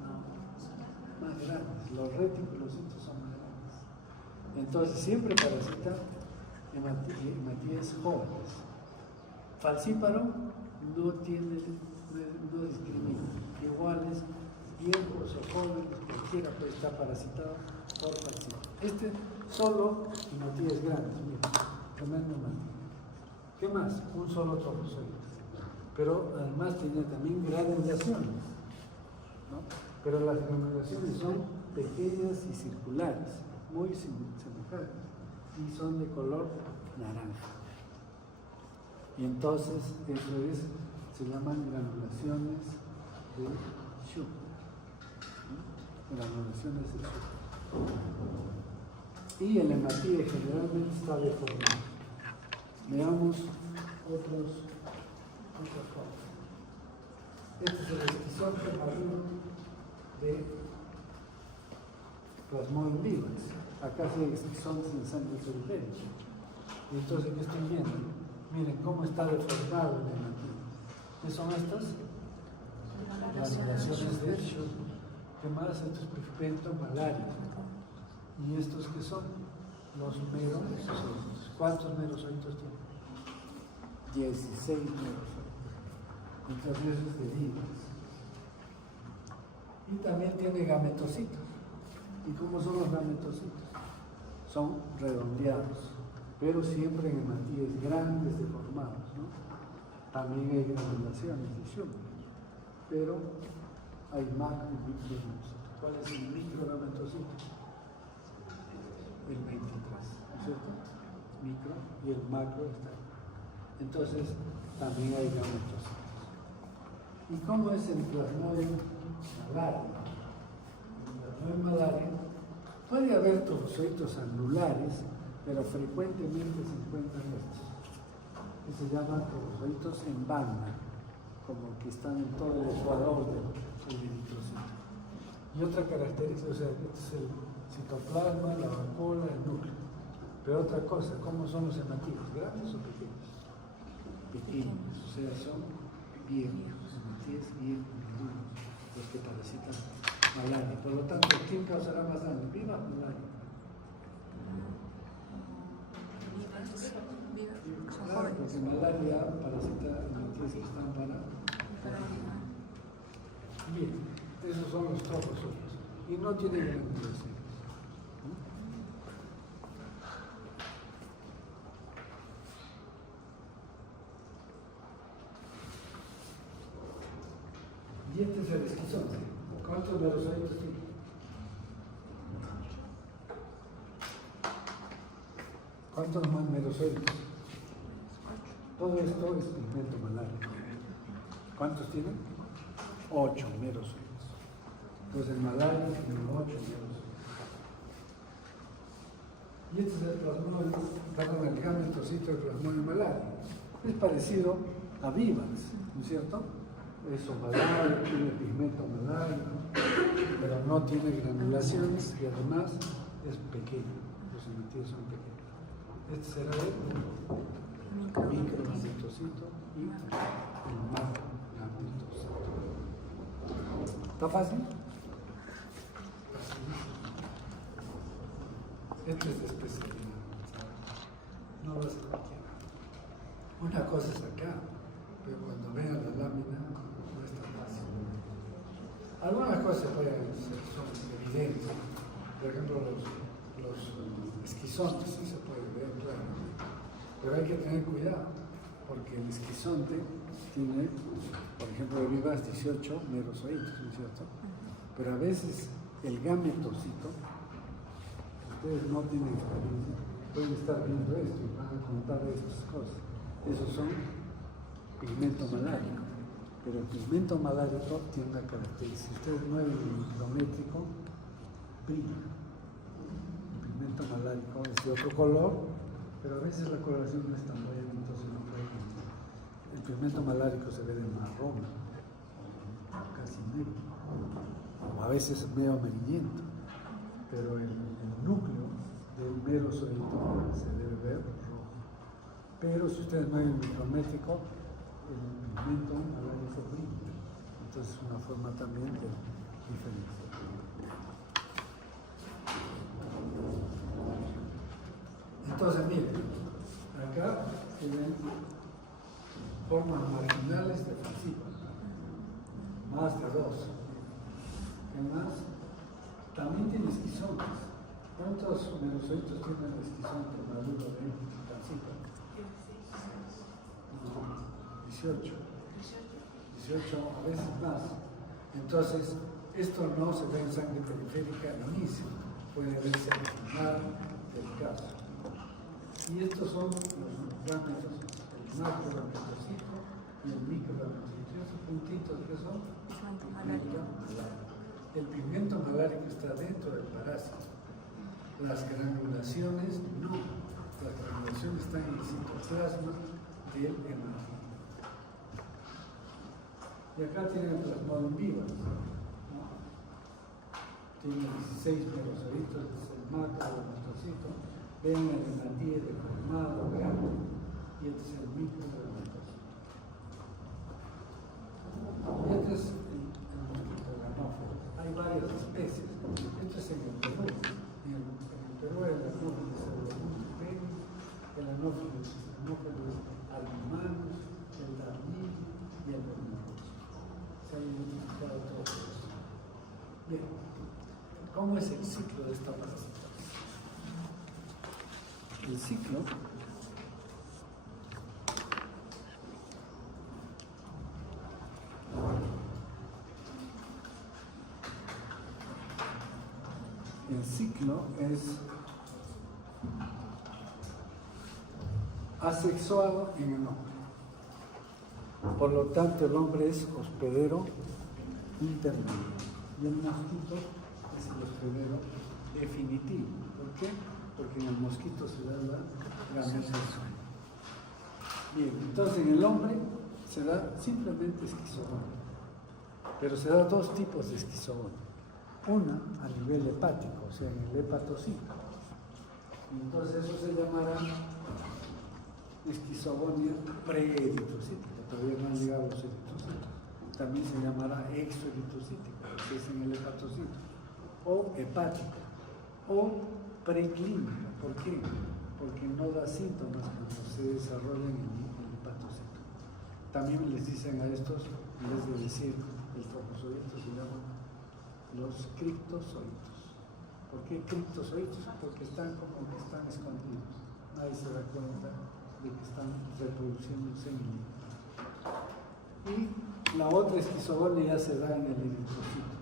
No. Más grandes. Los reticulocitos son más grandes. Entonces siempre parasita hematíes jóvenes. Falcíparo no discrimina. Iguales, viejos o jóvenes, cualquiera puede estar parasitado por falcíparo. Este solo hematíes grandes, mira, tremendo hematía. ¿Qué más? Un solo trofozoide. Pero además tiene también granulaciones, ¿no? Pero las granulaciones son pequeñas y circulares, muy semejantes, y son de color naranja. Y entonces eso se llaman granulaciones de Schupp. Granulaciones de Schupp. Y el hematíe generalmente está deformado. Veamos otras cosas. Este es el esquizoide maduro de Plasmodium vivax. Acá se ve esquizoides en sangre periférica. Y entonces, ¿qué estoy viendo? Miren cómo está deformado el hematíe. ¿Qué son estas? Granulaciones de Schupp. ¿Qué más? Esto es pigmento malario. ¿Y estos qué son? Los merozoitos. ¿Cuántos merozoitos tienen? 16 merozoitos. Entonces eso es de Vivax. Y también tiene gametocitos. ¿Y cómo son los gametocitos? Son redondeados, pero siempre en hematíes grandes, deformados, ¿no? También hay granulaciones de Schupp, pero hay macro y microgametocitos. ¿Cuál es el microgametocito? El 23, ¿no es cierto? Micro y el macro está ahí. Entonces, también hay gametocitos. ¿Y cómo es el Plasmodium malario? El Plasmodium malario puede haber trofozoitos anulares, pero frecuentemente se encuentran estos, que se llaman trofozoitos en banda, como que están en todo el ecuador del eritrocito. Y otra característica, o sea, este es el citoplasma, la vacuola, el núcleo. Pero otra cosa, ¿cómo son los hematíes? ¿Grandes o pequeños? Pequeños, o sea, son viejos, hematíes bien pequeños, los que parasitan malaria. Por lo tanto, ¿quién causará más daño? ¿Viva o malaria? Claro, porque malaria parasita hematíes que están para. Bien, esos son los trofozoitos. Y no tienen granulaciones. Y este es el esquizoide. ¿Cuántos merozoitos tiene? ¿Cuántos más merozoitos? Todo esto es pigmento malario. ¿Cuántos tienen? 8 merozoitos. Entonces el malario tiene 8 merozoitos. Y este es el plasmodium, perdón, el gametocito del plasmodium malario. Es parecido a Vivax, ¿no es cierto? Es ovalario, tiene pigmento malario, pero no tiene granulaciones y además es pequeño. Los hematíes son pequeños. Este será el microgametocito y el macrogametocito. ¿Está fácil? Este es de especialidad. No va a ser cualquiera. Una cosa es acá, pero cuando vean la lámina no es tan fácil. Algunas cosas son evidentes. Por ejemplo, los esquizontes sí se puede ver, claro. Pero hay que tener cuidado, porque el esquizonte tiene, por ejemplo, el vivas 18 merozoitos, ¿no es cierto? Pero a veces el gametocito, ustedes no tienen experiencia, pueden estar viendo esto y van a contar estas cosas. Esos son pigmento malárico. Pero el pigmento malárico tiene una característica. Si ustedes mueven el micrométrico, brilla. El pigmento malárico es de otro color, pero a veces la coloración no es tan buena, entonces no puede. El pigmento malárico se ve de marrón, casi negro, o a veces medio amarillento, pero el núcleo del merozoito se debe ver rojo. Pero si ustedes mueven el micrométrico, el pigmento malárico brilla. Entonces es una forma también de diferencia. Entonces, miren, acá se ven formas marginales de fascículo, más de 2. ¿Qué más? También tiene esquizontes. ¿Cuántos merozoitos tienen el esquizonte maduro de fascículo? 18. 18, a veces más. Entonces, esto no se ve en sangre periférica al inicio, puede verse al final del caso. Y estos son los gametos, el macrogametocito y el microgametocito. Esos puntitos que son pigmento malárico. El pigmento malárico está dentro del parásito. Las granulaciones no. Las granulaciones están en el citoplasma del hemato. Y acá tienen plasmado en vivas, ¿no? Tiene 16 merozoitos, es el macrogametocito. Vean el hematíe deformado, grande, y este es el microgametocito. Y este es el mosquito ganófilo. Hay varias especies. Esto es en el Perú. En el Perú el anófilo es el Pérez, el anófilo es albumanus, el darnil y el verminoso. Se han identificado todos estos. Bien, ¿cómo es el ciclo de esta parasitación? El ciclo es asexuado en el hombre. Por lo tanto, el hombre es hospedero intermedio y el mosquito es el hospedero definitivo. ¿Por qué? Porque en el mosquito se da la gametosis. Bien, entonces en el hombre se da simplemente esquizogonia, pero se da 2 tipos de esquizogonia. Una a nivel hepático, o sea, en el hepatocito. Entonces eso se llamará esquizogonia preeritrocítica, todavía no han llegado los eritrocitos. También se llamará exoeritrocítica, que es en el hepatocito, o hepática, o preclínica. ¿Por qué? Porque no da síntomas cuando se desarrolla en el hepatocito. También les dicen a estos, en vez de decir el trofozoito, se llaman los criptozoitos. ¿Por qué criptozoitos? Porque están como que están escondidos. Nadie se da cuenta de que están reproduciéndose en el hígado. Y la otra esquizogonia ya se da en el eritrocito.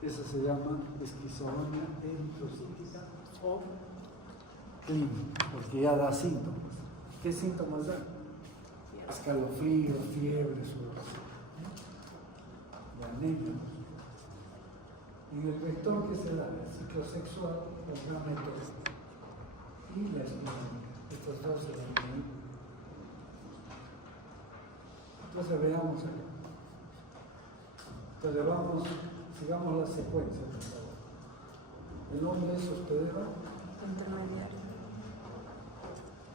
Esa se llama esquizogonia eritrocítica o clínica, porque ya da síntomas. ¿Qué síntomas da? Escalofrío, fiebre, sudoración, y anemia. En el vector que se da, el ciclo sexual, los gametos y la espinómica. Estos 2 se dan ahí. Entonces veamos acá. Entonces sigamos la secuencia, por favor. El hombre es hospedero Intermediario.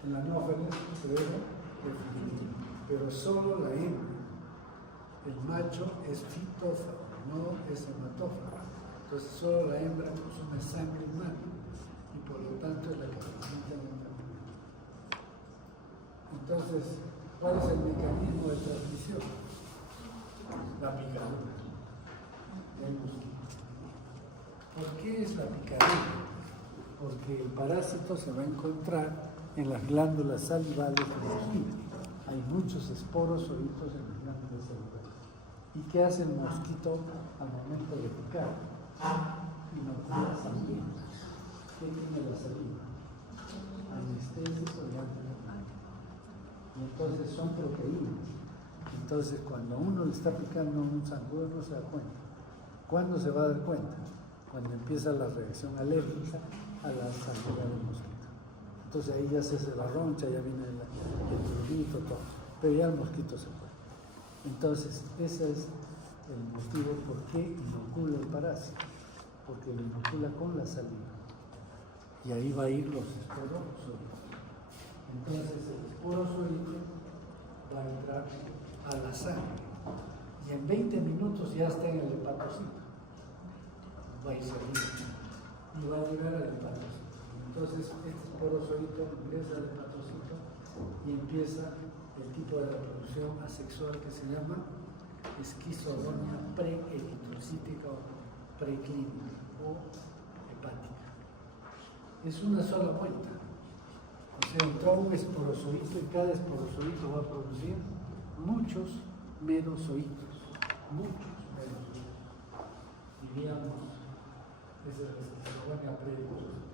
el anófeno es hospedero definitivo, pero solo la hembra. El macho es fitófago, no es hematófago. Entonces solo la hembra consume sangre humana y por lo tanto es la que transmite la enfermedad. Entonces, ¿cuál es el mecanismo de transmisión? La picadura del mosquito. la picadura, porque el parásito se va a encontrar en las glándulas salivales del mosquito. Hay muchos esporozoitos en las glándulas salivales. ¿Y qué hace el mosquito al momento de picar? Inocula saliva. ¿Qué tiene la saliva? Anestesia oriente. Y entonces son proteínas. Entonces cuando uno le está picando un zancudo no se da cuenta. ¿Cuándo se va a dar cuenta? Cuando empieza la reacción alérgica a la saliva del mosquito. Entonces ahí ya se hace la roncha, ya viene el prurito, todo. Pero ya el mosquito se fue. Entonces ese es el motivo por qué inocula el parásito. Porque lo inocula con la saliva. Y ahí va a ir los esporozoitos. Entonces el esporozoito va a entrar a la sangre. Y en 20 minutos ya está en el hepatocito. Va a ir saliendo. Y va a llegar al hepatocito. Entonces este esporozoito ingresa al hepatocito y empieza el tipo de reproducción asexual que se llama esquizodonia preeritrocítica o preclínica o hepática. Es una sola vuelta. O sea, entró un esporozoito y cada esporozoito va a producir muchos merozoitos. Muchos merozoitos. Diríamos, esa es la esquizodonia preeritrocítica.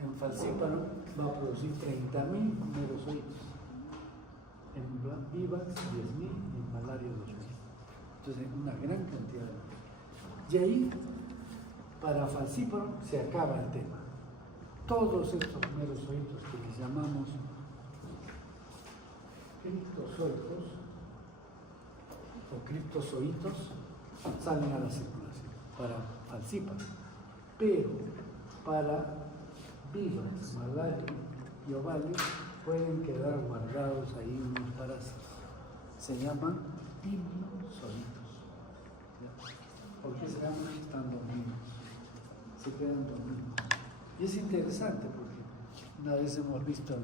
En falcíparo va a producir 30.000 merozoitos. En vivax 10.000 y en malaria 2.000. Entonces, una gran cantidad de... Y ahí, para falcíparo, se acaba el tema. Todos estos merozoitos que les llamamos criptozoitos o criptozoitos salen a la circulación para falcíparo. Pero para vivax, malaria y ovales pueden quedar guardados ahí unos parásitos. Se llaman pimnozoitos. ¿Por qué se llaman? Están dormidos. Se quedan dormidos. Y es interesante porque una vez hemos visto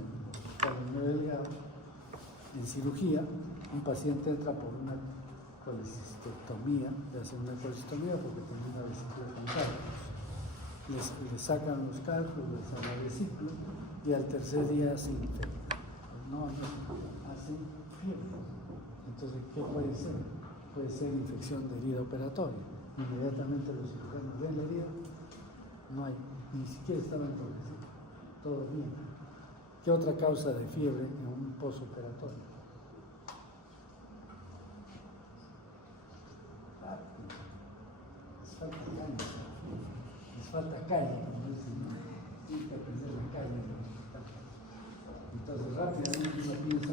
en cirugía, un paciente entra por una colecistectomía, le hacen una colecistectomía porque tiene una vesícula con cálculos. Le sacan los cálculos, les hagan la vesícula y al tercer día se infecta. No, hacen fiebre. Entonces, ¿qué puede ser? Puede ser infección de herida operatoria. Inmediatamente los cirujanos ven la herida, no hay, ni siquiera estaba entorpecido, todo bien. ¿Qué otra causa de fiebre en un posoperatorio? Les falta calle, como dicen, hay que aprender la calle en el hospital. Entonces rápidamente uno piensa,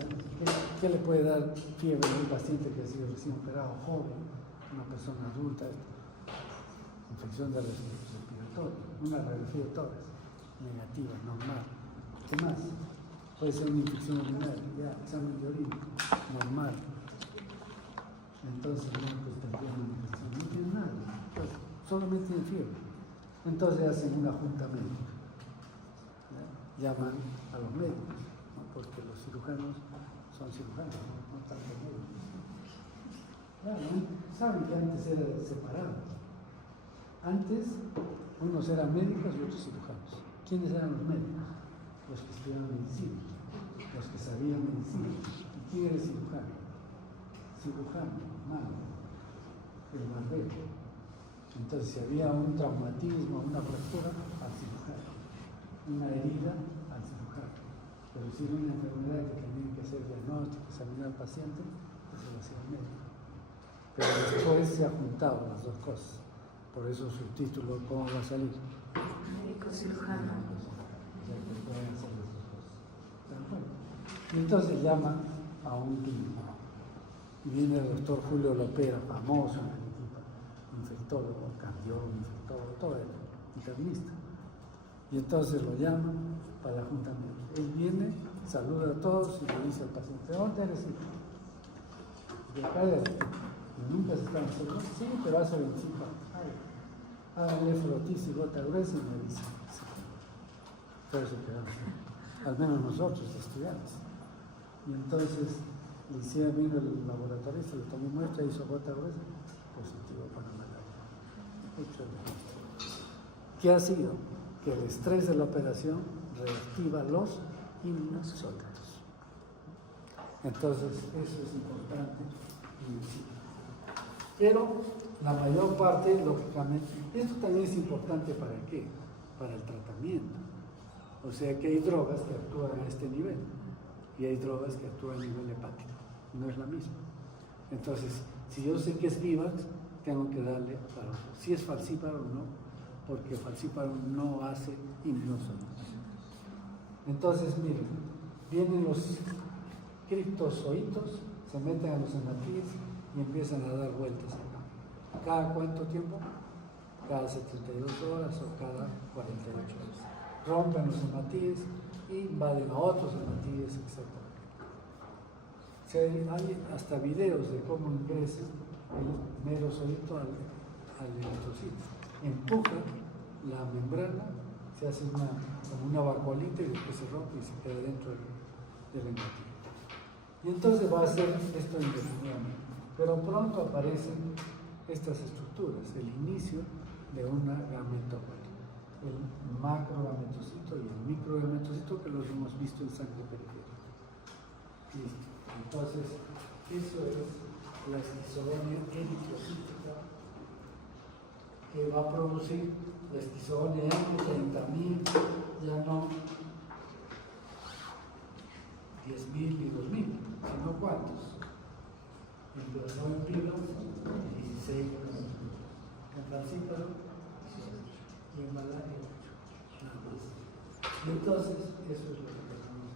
¿qué le puede dar fiebre a un paciente que ha sido recién operado, joven, una persona adulta? Infección de respiratoria, una radiografía de tórax, negativa, normal. ¿Qué más? Puede ser una infección urinaria, ya, examen de orina, normal. Entonces, no, pues también una infección, no tiene nada, pues, solamente tiene fiebre. Entonces hacen una junta médica. ¿Ya? Llaman a los médicos, ¿no? Porque los cirujanos son cirujanos, no tanto médicos. Claro, ¿no? Saben que antes era separado. Antes, unos eran médicos y otros cirujanos. ¿Quiénes eran los médicos? Los que estudiaban medicina, los que sabían medicina. ¿Y quién era el cirujano? Cirujano, mano, el barbero. Entonces, si había un traumatismo, una fractura, al cirujano. Una herida, al cirujano. Pero si era una enfermedad que tenían que hacer diagnóstico, examinar al paciente, eso lo hacía el médico. Pero después se han juntado las dos cosas. Por eso su título, ¿cómo va a salir? Médico cirujano. Y entonces llama a un clínico. Y viene el doctor Julio Lopera, famoso en Arequipa, infectólogo, cardiólogo, infectólogo, todo él, internista. Y entonces lo llaman para la junta médica. Él viene, saluda a todos y le dice al paciente, ¿de dónde eres? De acá de Arequipa. Y nunca se están haciendo, sí, pero hace 25 años. Háganle frotis y gota gruesa y me dicen. Pero se quedan así. Al menos nosotros, estudiantes. Y entonces le hicieron, vino el laboratorista, le tomó muestra, hizo gota gruesa, positivo para malaria. Mucho de esto. ¿Qué ha sido? Que el estrés de la operación reactiva los inmunosólitos. Entonces, eso es importante. Pero la mayor parte, lógicamente, esto también es importante ¿para qué? Para el tratamiento. O sea que hay drogas que actúan a este nivel y hay drogas que actúan a nivel hepático. No es la misma. Entonces, si yo sé que es Vivax, tengo que darle para si es falciparum o no, porque falciparum no hace inmunosólitos. Entonces, miren, vienen los criptozoitos, se meten a los hematíes y empiezan a dar vueltas acá. ¿Cada cuánto tiempo? Cada 72 horas o cada 48 horas. Rompen los hematíes y invaden a otros hematíes, etc. Hay hasta videos de cómo ingresa el merozoito al eritrocito. Empuja la membrana, se hace como una vacuolita y después se rompe y se queda dentro del hematíe. Y entonces va a ser esto indefinidamente. Pero pronto aparecen estas estructuras, el inicio de una gametófora, el macrogametocito y el microgametocito que los hemos visto en sangre periférica. Listo. Entonces, eso es la esquizogonia eritrocítica que va a producir la esquizogonia M30.000, ya no 10.000 y 2.000, sino cuántos. En corazón en pilo, 16 en falcíparo y en malaria, nada más. Y entonces, eso es lo que tenemos.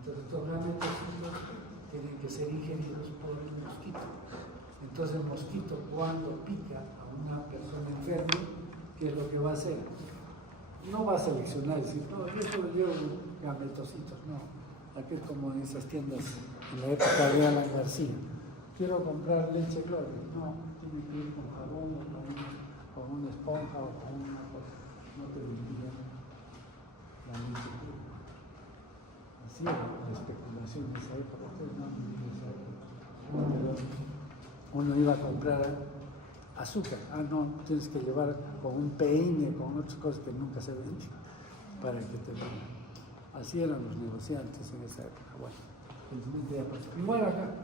Entonces, estos gametocitos tienen que ser ingeridos por el mosquito. Entonces, el mosquito, cuando pica a una persona enferma, ¿qué es lo que va a hacer? No va a seleccionar y decir, no, yo solo llevo gametocitos, no. Aquí es como en esas tiendas en la época de Alan García. Quiero comprar leche Gloria. No, tiene que ir con jabón o con una esponja o con una cosa. No te diría la leche Gloria. Así era la especulación de esa época. Pues no, uno iba a comprar azúcar. Ah, no, tienes que llevar con un peine, con otras cosas que nunca se venden para que te vendan. Así eran los negociantes en esa época. Bueno, ya pasó. Igual acá,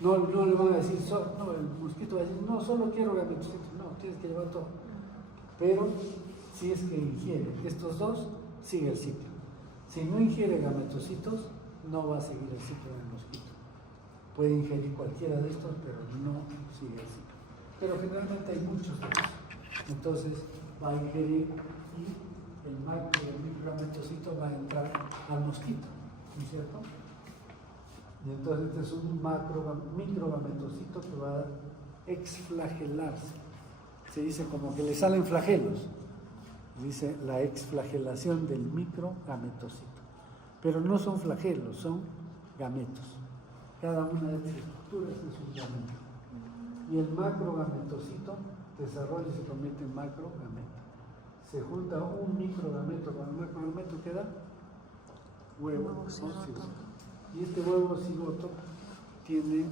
no le van a decir, no, el mosquito va a decir, no, solo quiero gametocitos. No, tienes que llevar todo. Pero si es que ingiere estos dos, sigue el ciclo. Si no ingiere gametocitos, no va a seguir el ciclo del mosquito. Puede ingerir cualquiera de estos, pero no sigue el ciclo. Pero generalmente hay muchos de ellos. Entonces va a ingerir y el macro y el microgametocito va a entrar al mosquito, ¿no es cierto? Y entonces este es un microgametocito que va a exflagelarse. Se dice como que le salen flagelos. Dice la exflagelación del microgametocito. Pero no son flagelos, son gametos. Cada una de estas estructuras es un gameto. Y el macrogametocito desarrolla y se convierte en macrogameto. Se junta un microgameto con el macrogameto que da huevo cigoto. Y este huevo cigoto tiene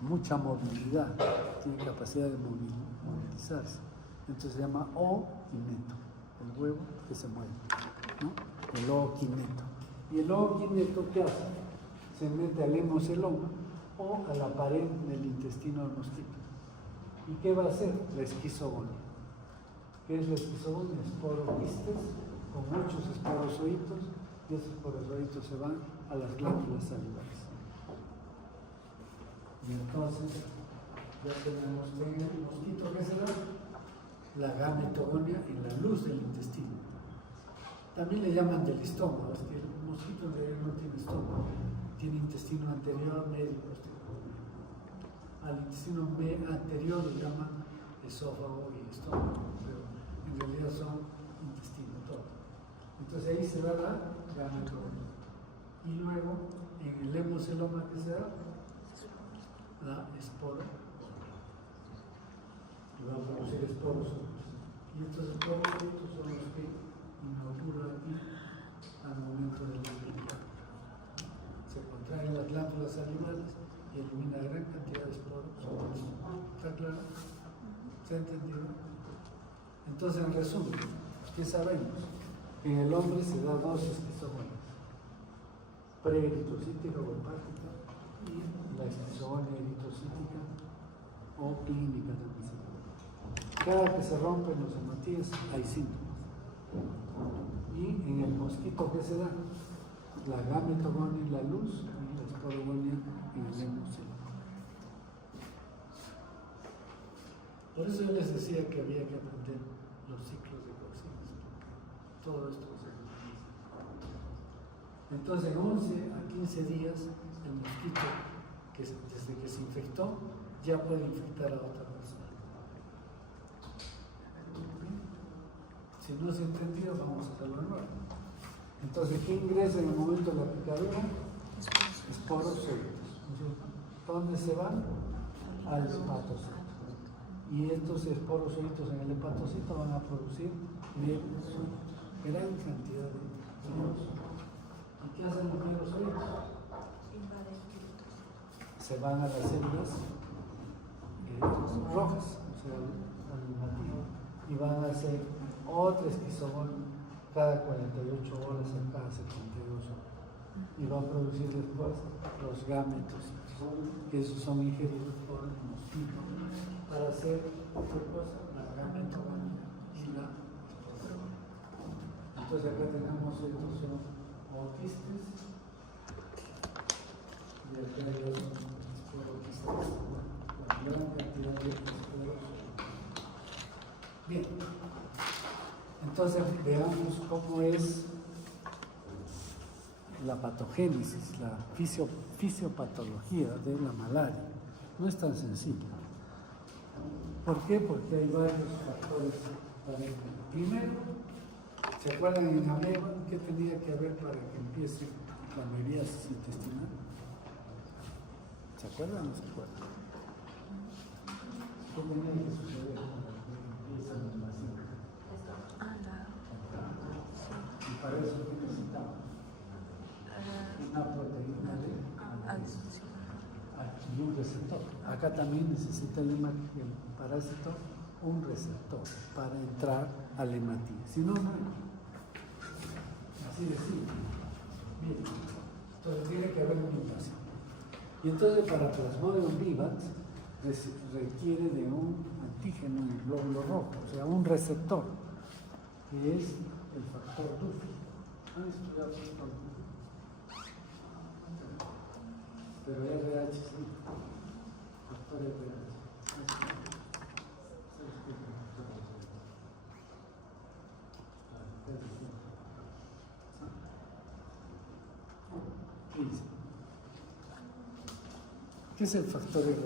mucha movilidad, tiene capacidad de movilizarse. Entonces se llama ooquineto, el huevo que se mueve, ¿no? El ooquineto. ¿Y el ooquineto qué hace? Se mete al hemoceloma o a la pared del intestino del mosquito. ¿Y qué va a hacer? La esquizogonia. ¿Qué es la esquizogonia? Esporoquistes con muchos esporozoitos, y esos esporozoitos se van a las glándulas salivares. Y entonces ya tenemos en el mosquito que se da la gametogonia en la luz del intestino. También le llaman del estómago, es que el mosquito en realidad no tiene estómago, tiene intestino anterior, medio y posterior. Al intestino anterior le llaman esófago y estómago, pero en realidad son intestino todo. Entonces ahí se da la gametogonia. Y luego en el hemoceloma que se da la esporo, y va a producir esporos. Y estos esporos son los que inauguran aquí al momento de la alimentación. Se contraen las glándulas salivares y elimina gran cantidad de esporos. ¿Está claro? ¿Se ha entendido? Entonces, en resumen, ¿qué sabemos? Que en el hombre se da dos esquizogonías, preeritrocítica o hepática y la esquizogonía eritrocítica o clínica también se llama. Cada que se rompen los hematíes hay síntomas. Y en el mosquito, ¿qué se da? La gametogonia en la luz y la esporogonia en el hemocito. Por eso yo les decía que había que aprender los ciclos de toxinas. Todo esto se utiliza. Entonces, en 11 a 15 días, el mosquito, desde que se infectó, ya puede infectar a otra persona. Si no se ha entendido, vamos a hacerlo de nuevo. Entonces, ¿qué ingresa en el momento de la picadura? Esporos sueltos. ¿Dónde se van? Al hepatocito. Y estos esporos sueltos en el hepatocito van a producir gran cantidad de virus. ¿Y qué hacen los virus sueltos? Se van a las células rojas, o sea, al hematío, y van a hacer otra esquizogonia cada 48 horas a cada 72 horas. Y va a producir después los gametos, que esos son ingeridos por el mosquito para hacer otra cosa, la gametogonia y la esporogonia. Entonces acá tenemos estos son autistas y acá hay otros esporoquistas, la gran cantidad de esporos. Bien. Entonces veamos cómo es la patogénesis, la fisiopatología de la malaria. No es tan sencillo. ¿Por qué? Porque hay varios factores para ello. Primero, ¿se acuerdan en ameba qué tenía que haber para que empiece la meriasis intestinal? ¿Se acuerdan o no se acuerdan? ¿Qué tenía que suceder para que empiece la meriasis? Y para eso, ¿qué necesitamos? Una proteína de adhesión y un receptor. Acá también necesita el parásito un receptor para entrar al hematíe. Si no, no hay. Así de simple. Bien. Entonces tiene que haber una invasión. Y entonces para Plasmodium vivax requiere de un antígeno en el glóbulo rojo, o sea, un receptor, que es el factor Duffy. ¿Han estudiado el factor Duffy? Pero RH sí. Factor RH. ¿Qué es el factor RH?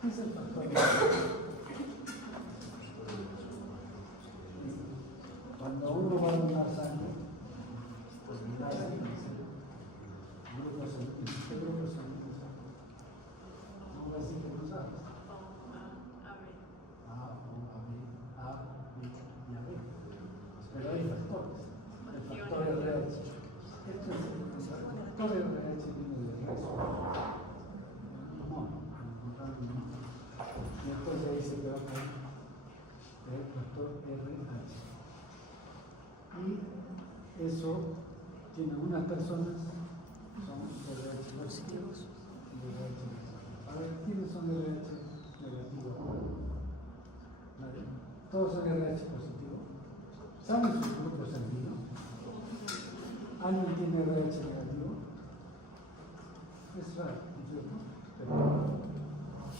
¿Qué es el factor RH? Cuando uno va a donar sangre, pues mira, grupos sanguíneos, ¿qué grupos sanguíneos son? ¿No ves que no sabes? A, B y AB. Pero hay factores. El factor RH. Esto es el factor RH viene del resto. No. Y entonces ahí se queda con el factor RH. Y eso tiene unas personas, son RH positivos y RH negativos. A ver, ¿quiénes son RH negativos? Todos son RH positivos. ¿Saben sus grupos sanguíneos? ¿Alguien tiene RH negativo? Es raro, ¿no es cierto? Pero,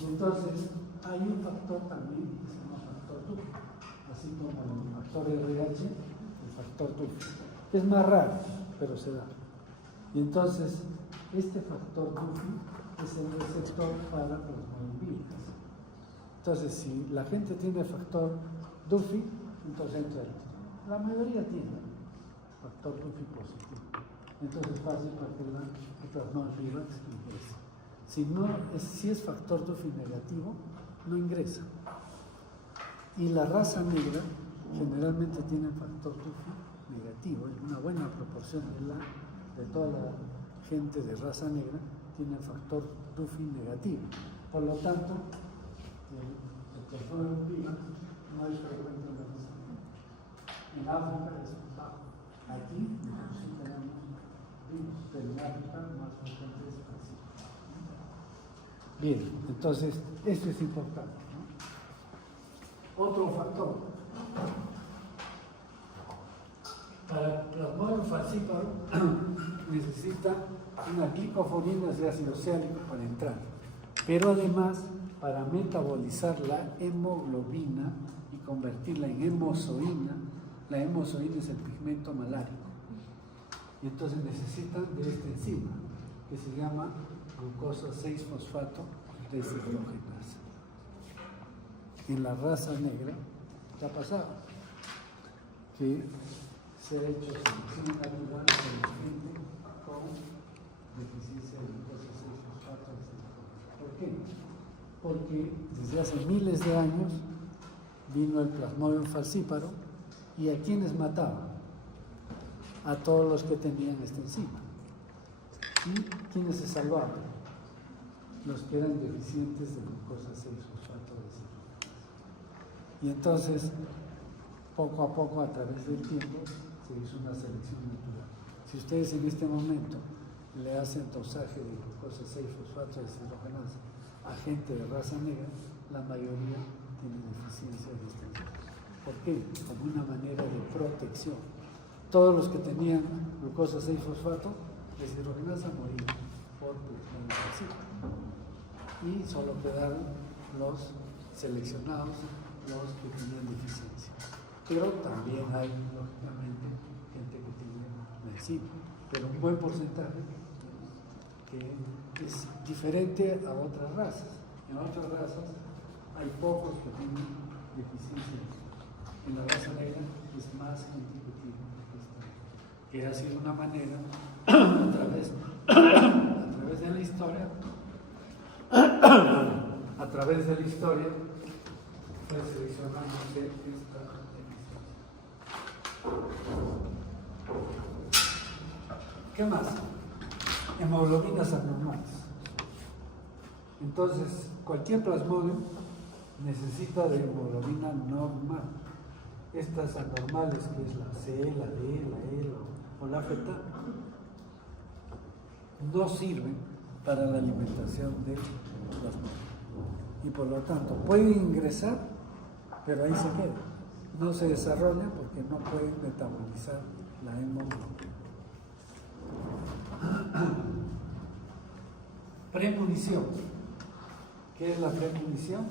y entonces hay un factor también que se llama factor Duffy, así como el factor RH, el factor Duffy. Es más raro, pero se da. Y entonces, este factor Duffy es el receptor para Plasmodium vivax. Entonces, si la gente tiene factor Duffy, entonces entra el. La mayoría tiene factor Duffy positivo. Entonces es fácil para que el Plasmodium vivax ingrese. Si es factor Duffy negativo, no ingresa. Y la raza negra generalmente tiene factor Duffy negativo, en una buena proporción de toda la gente de raza negra tiene el factor Duffy negativo. Por lo tanto, el plasmodium viva no es frecuente en la raza negra. En África es bajo. Aquí sí tenemos vivos, pero en África más frecuente es así. Bien, entonces esto es importante, ¿no? Otro factor. Para Plasmodium falciparum necesita una glicofonina de ácido oxálico para entrar, pero además para metabolizar la hemoglobina y convertirla en hemozoína. La hemozoína es el pigmento malárico y entonces necesitan de esta enzima que se llama glucosa 6-fosfato deshidrogenasa. En la raza negra ya pasaba que se ha hecho selección natural de la gente con deficiencia de glucosa 6-fosfato deshidrogenasa. ¿Por qué? Porque desde hace miles de años vino el Plasmodium falciparum y a quienes mataba, a todos los que tenían esta enzima. ¿Y quiénes se salvaban? Los que eran deficientes de glucosa 6-fosfato deshidrogenasa. Y entonces, poco a poco, a través del tiempo, se hizo una selección natural. Si ustedes en este momento le hacen dosaje de glucosa 6-fosfato deshidrogenasa a gente de raza negra, la mayoría tiene deficiencia de esta enzima. ¿Por qué? Como una manera de protección. Todos los que tenían glucosa 6-fosfato deshidrogenasa morían por plasmodium falciparum. Y solo quedaron los seleccionados, los que tenían deficiencia. Pero también hay, lógicamente, gente que tiene la enzima, pero un buen porcentaje que es diferente a otras razas. En otras razas hay pocos que tienen deficiencia. En la raza negra es más gente que tiene esta, que ha sido una manera a través de la historia fue seleccionándose esta deficiencia. ¿Qué más? Hemoglobinas anormales. Entonces, cualquier plasmodium necesita de hemoglobina normal. Estas anormales, que es la C, la D, la E o la feta, no sirven para la alimentación del plasmodium. Y por lo tanto, pueden ingresar, pero ahí se quedan. No se desarrollan porque no pueden metabolizar la hemoglobina. Premonición. ¿Qué es la premonición?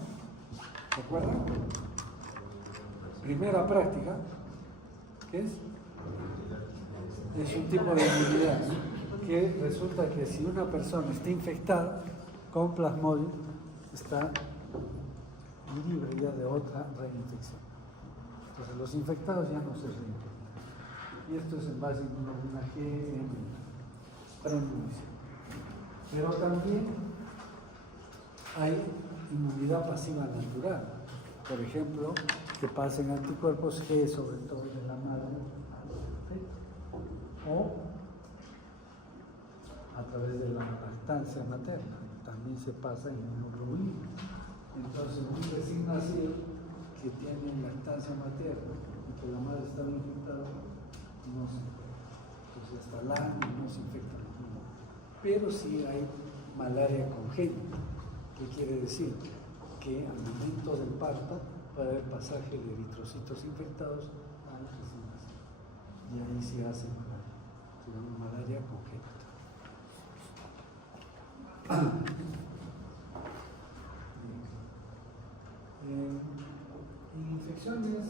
¿Recuerdan? Primera práctica, ¿qué es? Es un tipo de inmunidad, ¿no? Que resulta que si una persona está infectada con plasmodium, está libre ya de otra reinfección. Entonces los infectados ya no se reinfectan. Y esto es en base a inmunoglobulina G, M, premonición. Pero también hay inmunidad pasiva natural. Por ejemplo, que pasen anticuerpos G, sobre todo de la madre, o a través de la lactancia materna, también se pasa inmunoglobulina. Entonces, un recién nacido que tiene lactancia materna y que la madre está infectada, no se infecta. Entonces, hasta el año no se infecta los niños. Pero sí hay malaria congénita. ¿Qué quiere decir? Que al momento del parto puede haber pasaje de eritrocitos infectados al recién nacido. Y ahí se hace malaria. Se llama malaria congénita. Infecciones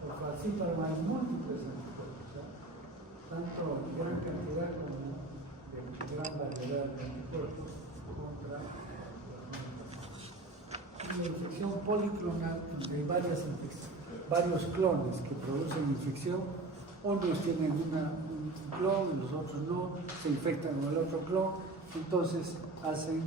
por falciparum hay múltiples anticuerpos, tanto en gran cantidad como en gran variedad de anticuerpos contra la infección policlonal. Hay varios clones que producen infección. Unos tienen un clon, los otros no, se infectan con el otro clon, entonces hacen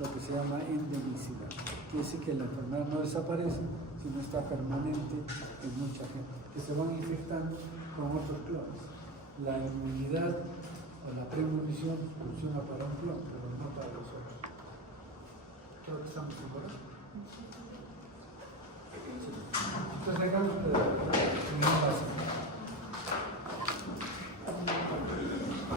lo que se llama endemicidad. Quiere decir que la enfermedad no desaparece, sino está permanente en mucha gente, que se van infectando con otros clones. La inmunidad o la premonición funciona para un clon, pero no para los otros. Creo que estamos de acuerdo. Entonces, hagamos